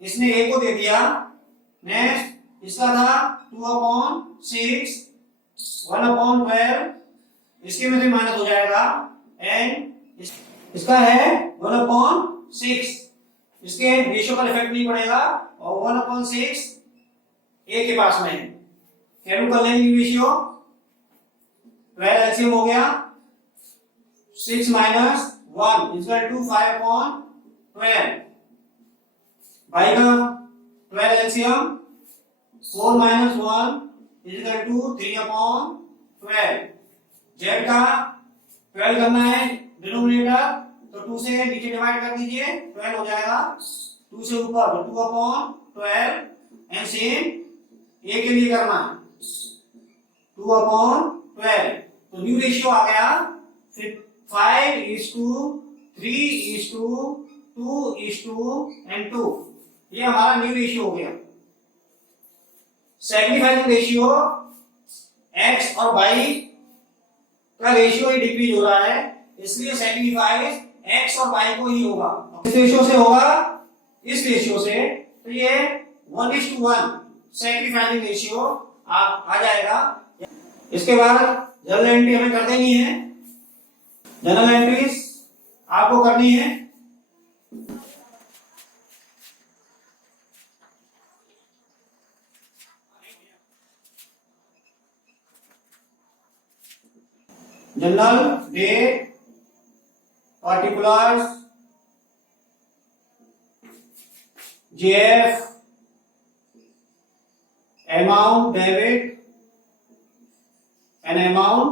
इसने a को दे दिया। नेक्स्ट इसका था 2/6, 1/12 इसके में से माइनस हो जाएगा एंड इसका है 1/6। इसके रेशियो का इफेक्ट नहीं पड़ेगा और 1/6 a के पास में है। कैलकुलेट कर लेंगे रेशियो। 12 एलसीएम हो गया, 6 - 1 इक्वल टू 5/12। y का 12 एलसीएम 4 - 1 इक्वल टू 3/12। z का 12 करना है डिनोमिनेटर, तो 2 से नीचे डिवाइड कर दीजिए 12 हो जाएगा, 2 से ऊपर 2/12 एंड सेम a के लिए करना 2/12। तो न्यू रेशियो आ गया 5:3:2:2 ये हमारा न्यू रेशियो हो गया। सैक्रिफाइसिंग रेशियो x और y का रेशियो ही डिक्रीज हो रहा है, इसलिए सैक्रिफाइस x और y को ही होगा। इस रेशियो से होगा, इस रेशियो से, तो ये 1:1 सैक्रिफाइसिंग रेशियो आ जाएगा। इसके बाद जनरल एंट्री हमें कर देनी है। जनरल एंट्रीज आपको करनी है। General date, particulars, JF, amount debit and amount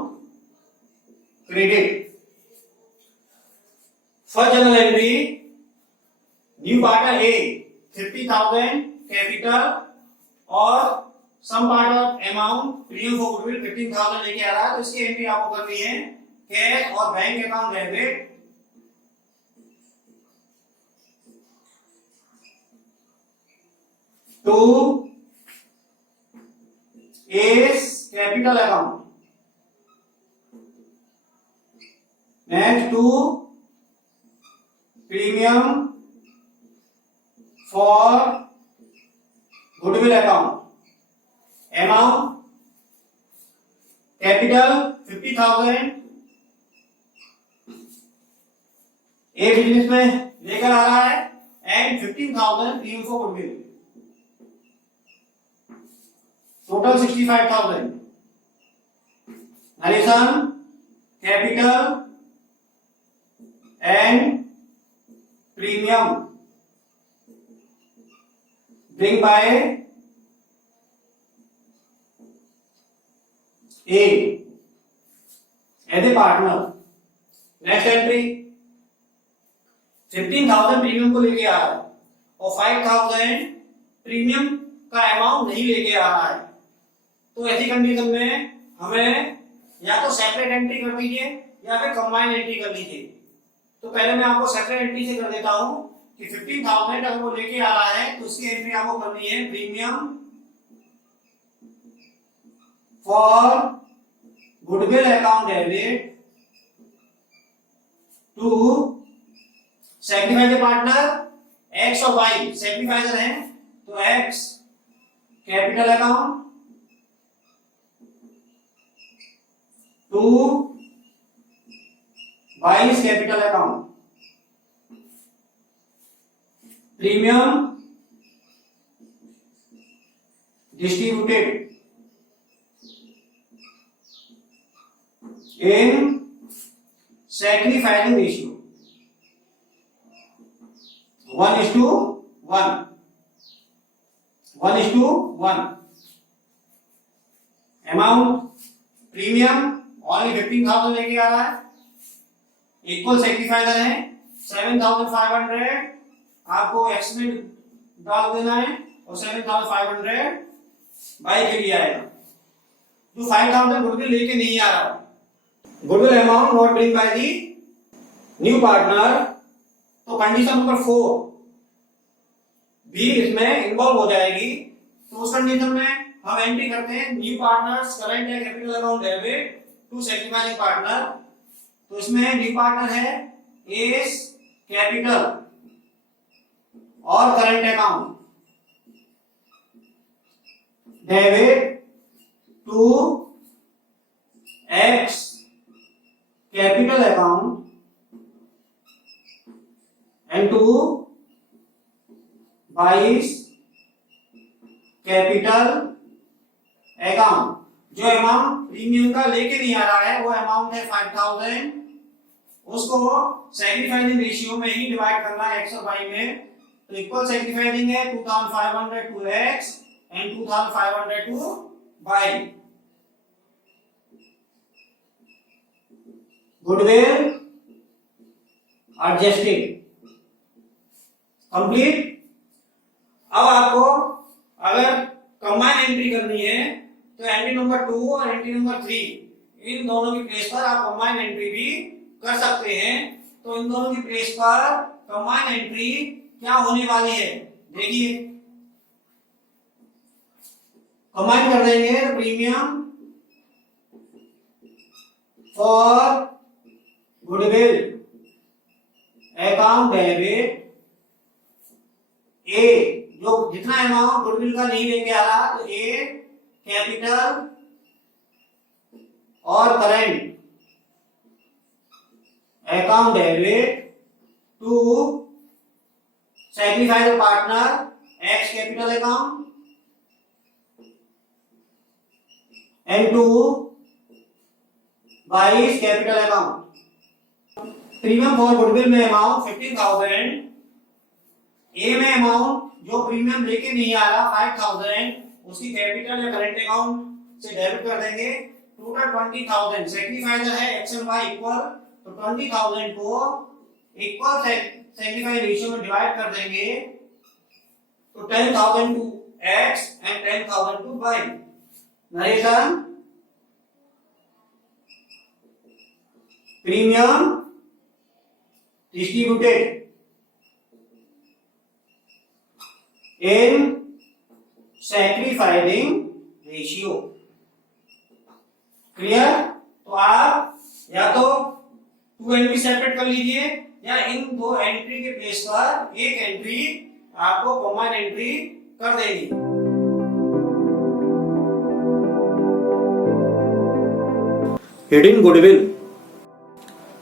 credit. First general entry, new partner A 50,000 capital और sum part of amount premium for goodwill 15,000 लेके आ रहा है, तो इसकी एंट्री आपको करनी है। कैश और bank account debit to S capital account, next to premium for goodwill account, amount capital 50,000 A business में लेकर आ रहा है and 15,000 premium for goodwill, total 65,000। Narration capital and premium bring by A as a partner। Next entry 15,000 premium को लेके आ रहा है और 5,000 प्रीमियम का अमाउंट नहीं लेके आ रहा है, तो ऐसी कंडीशन में हमें या तो सेपरेट एंट्री कर लीजिए या फिर कंबाइंड एंट्री कर लीजिए। तो पहले मैं आपको सेपरेट एंट्री से कर देता हूं कि 15,000 अगर वो लेके आ रहा है तो उसकी एंट्री आपको करनी है premium for goodwill account debit to sacrifice partner X और वाई, सैक्रिफाइजर है तो X capital account to Y capital account, premium distributed in sacrificing ratio 1:1, 1:1। Amount premium only 15,000 लेके आ रहा है, इक्वल सैक्रिफाइजर है 7,500 आपको एक्स में डाल देना है और 7,500 बाई के लिए आएगा। जो 5,000 गुडविल लेके नहीं आ रहा, goodwill amount not bring by the new partner, तो कंडीशन नंबर 4 भी इसमें इन्वॉल्व हो जाएगी। तो उस कंडीशन में हम एंट्री करते हैं न्यू पार्टनर्स करंट या capital account debit to sacrificing partner. तो इसमें न्यू पार्टनर है एस कैपिटल और current account debit to X capital account and to Y's capital account. जो अमाउंट प्रीमियम का लेके नहीं आ रहा है वो अमाउंट है 5,000, उसको सैक्रिफाइसिंग रेशियो में ही डिवाइड करना है एक्स और वाई में। तो इक्वल सैक्रिफाइसिंग है 2,500 to X and 2,500 to Y. Goodwill adjusted complete. अब आपको अगर कंबाइन एंट्री करनी है तो एंट्री नंबर 2 और एंट्री नंबर 3 इन दोनों की प्लेस पर आप कंबाइन एंट्री भी कर सकते हैं। तो इन दोनों की प्लेस पर कंबाइन एंट्री क्या होने वाली है देखिए, कंबाइन कर देंगे तो premium for goodwill account debit A, जो जितना अमाउंट गुडविल का नहीं लेके आ रहा तो ए कैपिटल और current account debit to sacrifice partner X capital account and to Y capital account. Premium for goodwill में अमाउंट 15,000, ए में अमाउंट जो प्रीमियम लेके नहीं आ रहा 5,000 उसकी कैपिटल या करंट अकाउंट से डेबिट कर देंगे, टोटल 20,000। सैक्रिफाइजर है एक्स एंड वाई इक्वल, तो 20,000 को इक्वल सैक्रिफाइस रेशियो में डिवाइड कर देंगे, तो 10,000 to X and 10,000 to Y. Narration premium distributed in sacrificing ratio. Clear? तो आप या तो 2 एंट्री सेपरेट कर लीजिए या इन दो एंट्री के प्लेस पर एक एंट्री आपको कॉमन एंट्री कर देगी। हिडन गुडविल,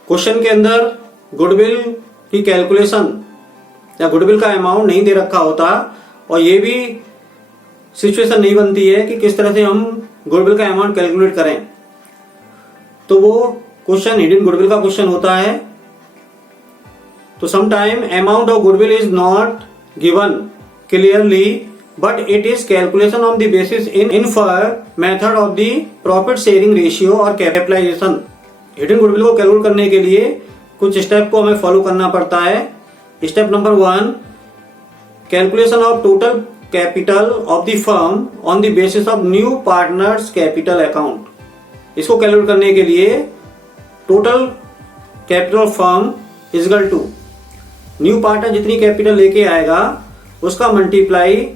क्वेश्चन के अंदर गुडविल की कैलकुलेशन या गुडविल का अमाउंट नहीं दे रखा होता और ये भी सिचुएशन नहीं बनती है कि किस तरह से हम गुडविल का अमाउंट कैलकुलेट करें, तो वो क्वेश्चन हिडन गुडविल का क्वेश्चन होता है। तो sometime amount of goodwill is not given clearly but it is calculation on the basis in inferred method of the profit sharing ratio और कैपिटलाइजेशन। हिडन गुडविल को calculate करने के लिए कुछ स्टेप को हमें फॉलो करना पड़ता है। Step number 1, calculation of total capital of the firm on the basis of new partners capital account. इसको कैलकुलेट करने के लिए total capital of firm equal to new partner जितनी कैपिटल लेके आएगा उसका मल्टीप्लाई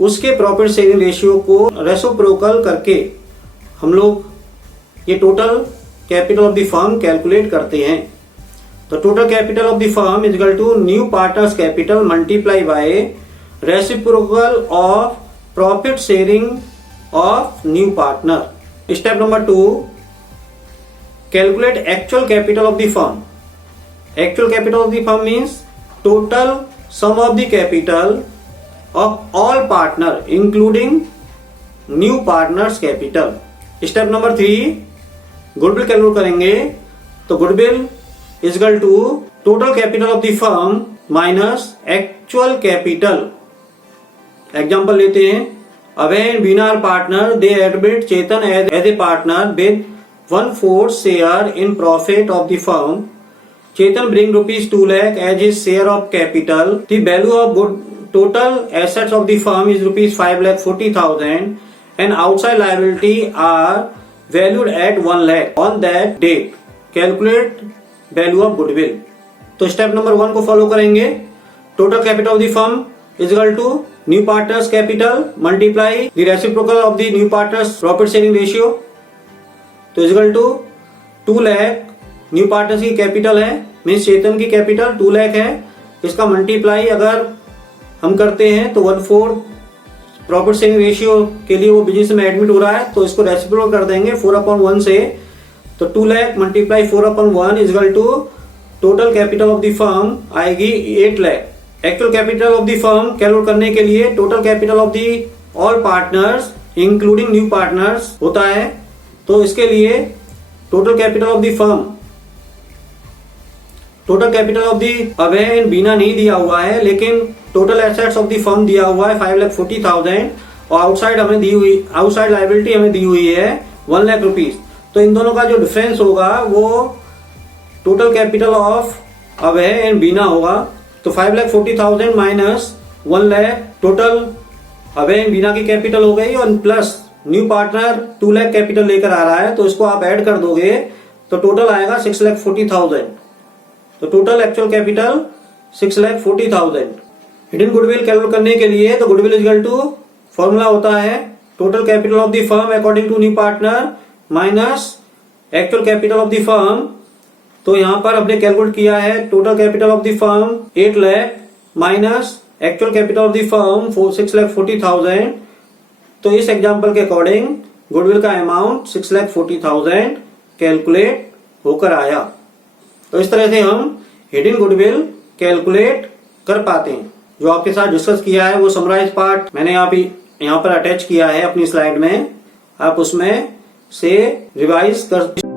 उसके प्रॉफिट शेयरिंग रेशियो को रेसिप्रोकल करके हम लोग ये total capital of the firm calculate करते हैं। तो total capital of the firm is equal to new partners capital multiply by reciprocal of profit sharing of new partner. Step number 2, calculate actual capital of the firm. Actual capital of the firm means total sum of the capital of all partner including new partners capital. Step number 3, goodwill calculate करेंगे। तो goodwill is equal to total capital of the firm minus actual capital. Example लेते हैं, Abhay and Beena are partner, they admit Chetan as a partner with 1/4 share in profit of the firm. Chetan bring rupees 2 lakh as his share of capital. The value of total assets of the firm is rupees 5,40,000 and outside liability are valued at 1 lakh on that date. Calculate value of goodwill. तो step number 1 को follow करेंगे। Total capital of the firm is equal to new partners capital multiply the reciprocal of the new partners profit sharing ratio. तो is equal to 2 lakh new partners की capital है, means Chetan की capital 2 lakh है। इसका multiply अगर हम करते हैं तो 1/4 प्रॉफिट शेयरिंग रेशियो के लिए वो बिजनेस में एडमिट हो रहा है, तो इसको रेसिप्रोकल कर देंगे 4/1 से। तो 2 lakh multiply 4/1 is equal to total capital of the firm आएगी 8 lakh. Actual capital of the firm calculate करने के लिए total capital of the all partners including new partners होता है। तो इसके लिए total capital of the firm, total capital of the Abhay and Beena नहीं दिया हुआ है, लेकिन total assets of the firm दिया हुआ है 5,40,000 और आउटसाइड हमें दी हुई, आउटसाइड लायबिलिटी हमें दी हुई है 1 लाख रुपीज। तो इन दोनों का जो डिफरेंस होगा वो total capital of Abhay and Bina होगा। तो 5,40,000 minus 1 lakh total Abhay and Bina की कैपिटल हो गई और plus new partner 2 lakh capital लेकर आ रहा है, तो इसको आप ऐड कर दोगे तो टोटल आएगा 6,40,000। तो total actual capital 6,40,000। Hidden goodwill calculate करने के लिए तो goodwill is equal to formula होता है total capital of the firm according to new partner minus actual capital of the firm. तो यहां पर हमने कैलकुलेट किया है total capital of the firm 8 lakh minus actual capital of the firm 6,40,000। तो इस एग्जाम्पल के अकॉर्डिंग गुडविल का अमाउंट 6,40,000 कैलकुलेट होकर आया। तो इस तरह से हम हिडन गुडविल कैलकुलेट कर पाते हैं। जो आपके साथ डिस्कस किया है वो समराइज पार्ट मैंने यहाँ पर अटैच किया है अपनी स्लाइड में, आप उसमें से रिवाइज कर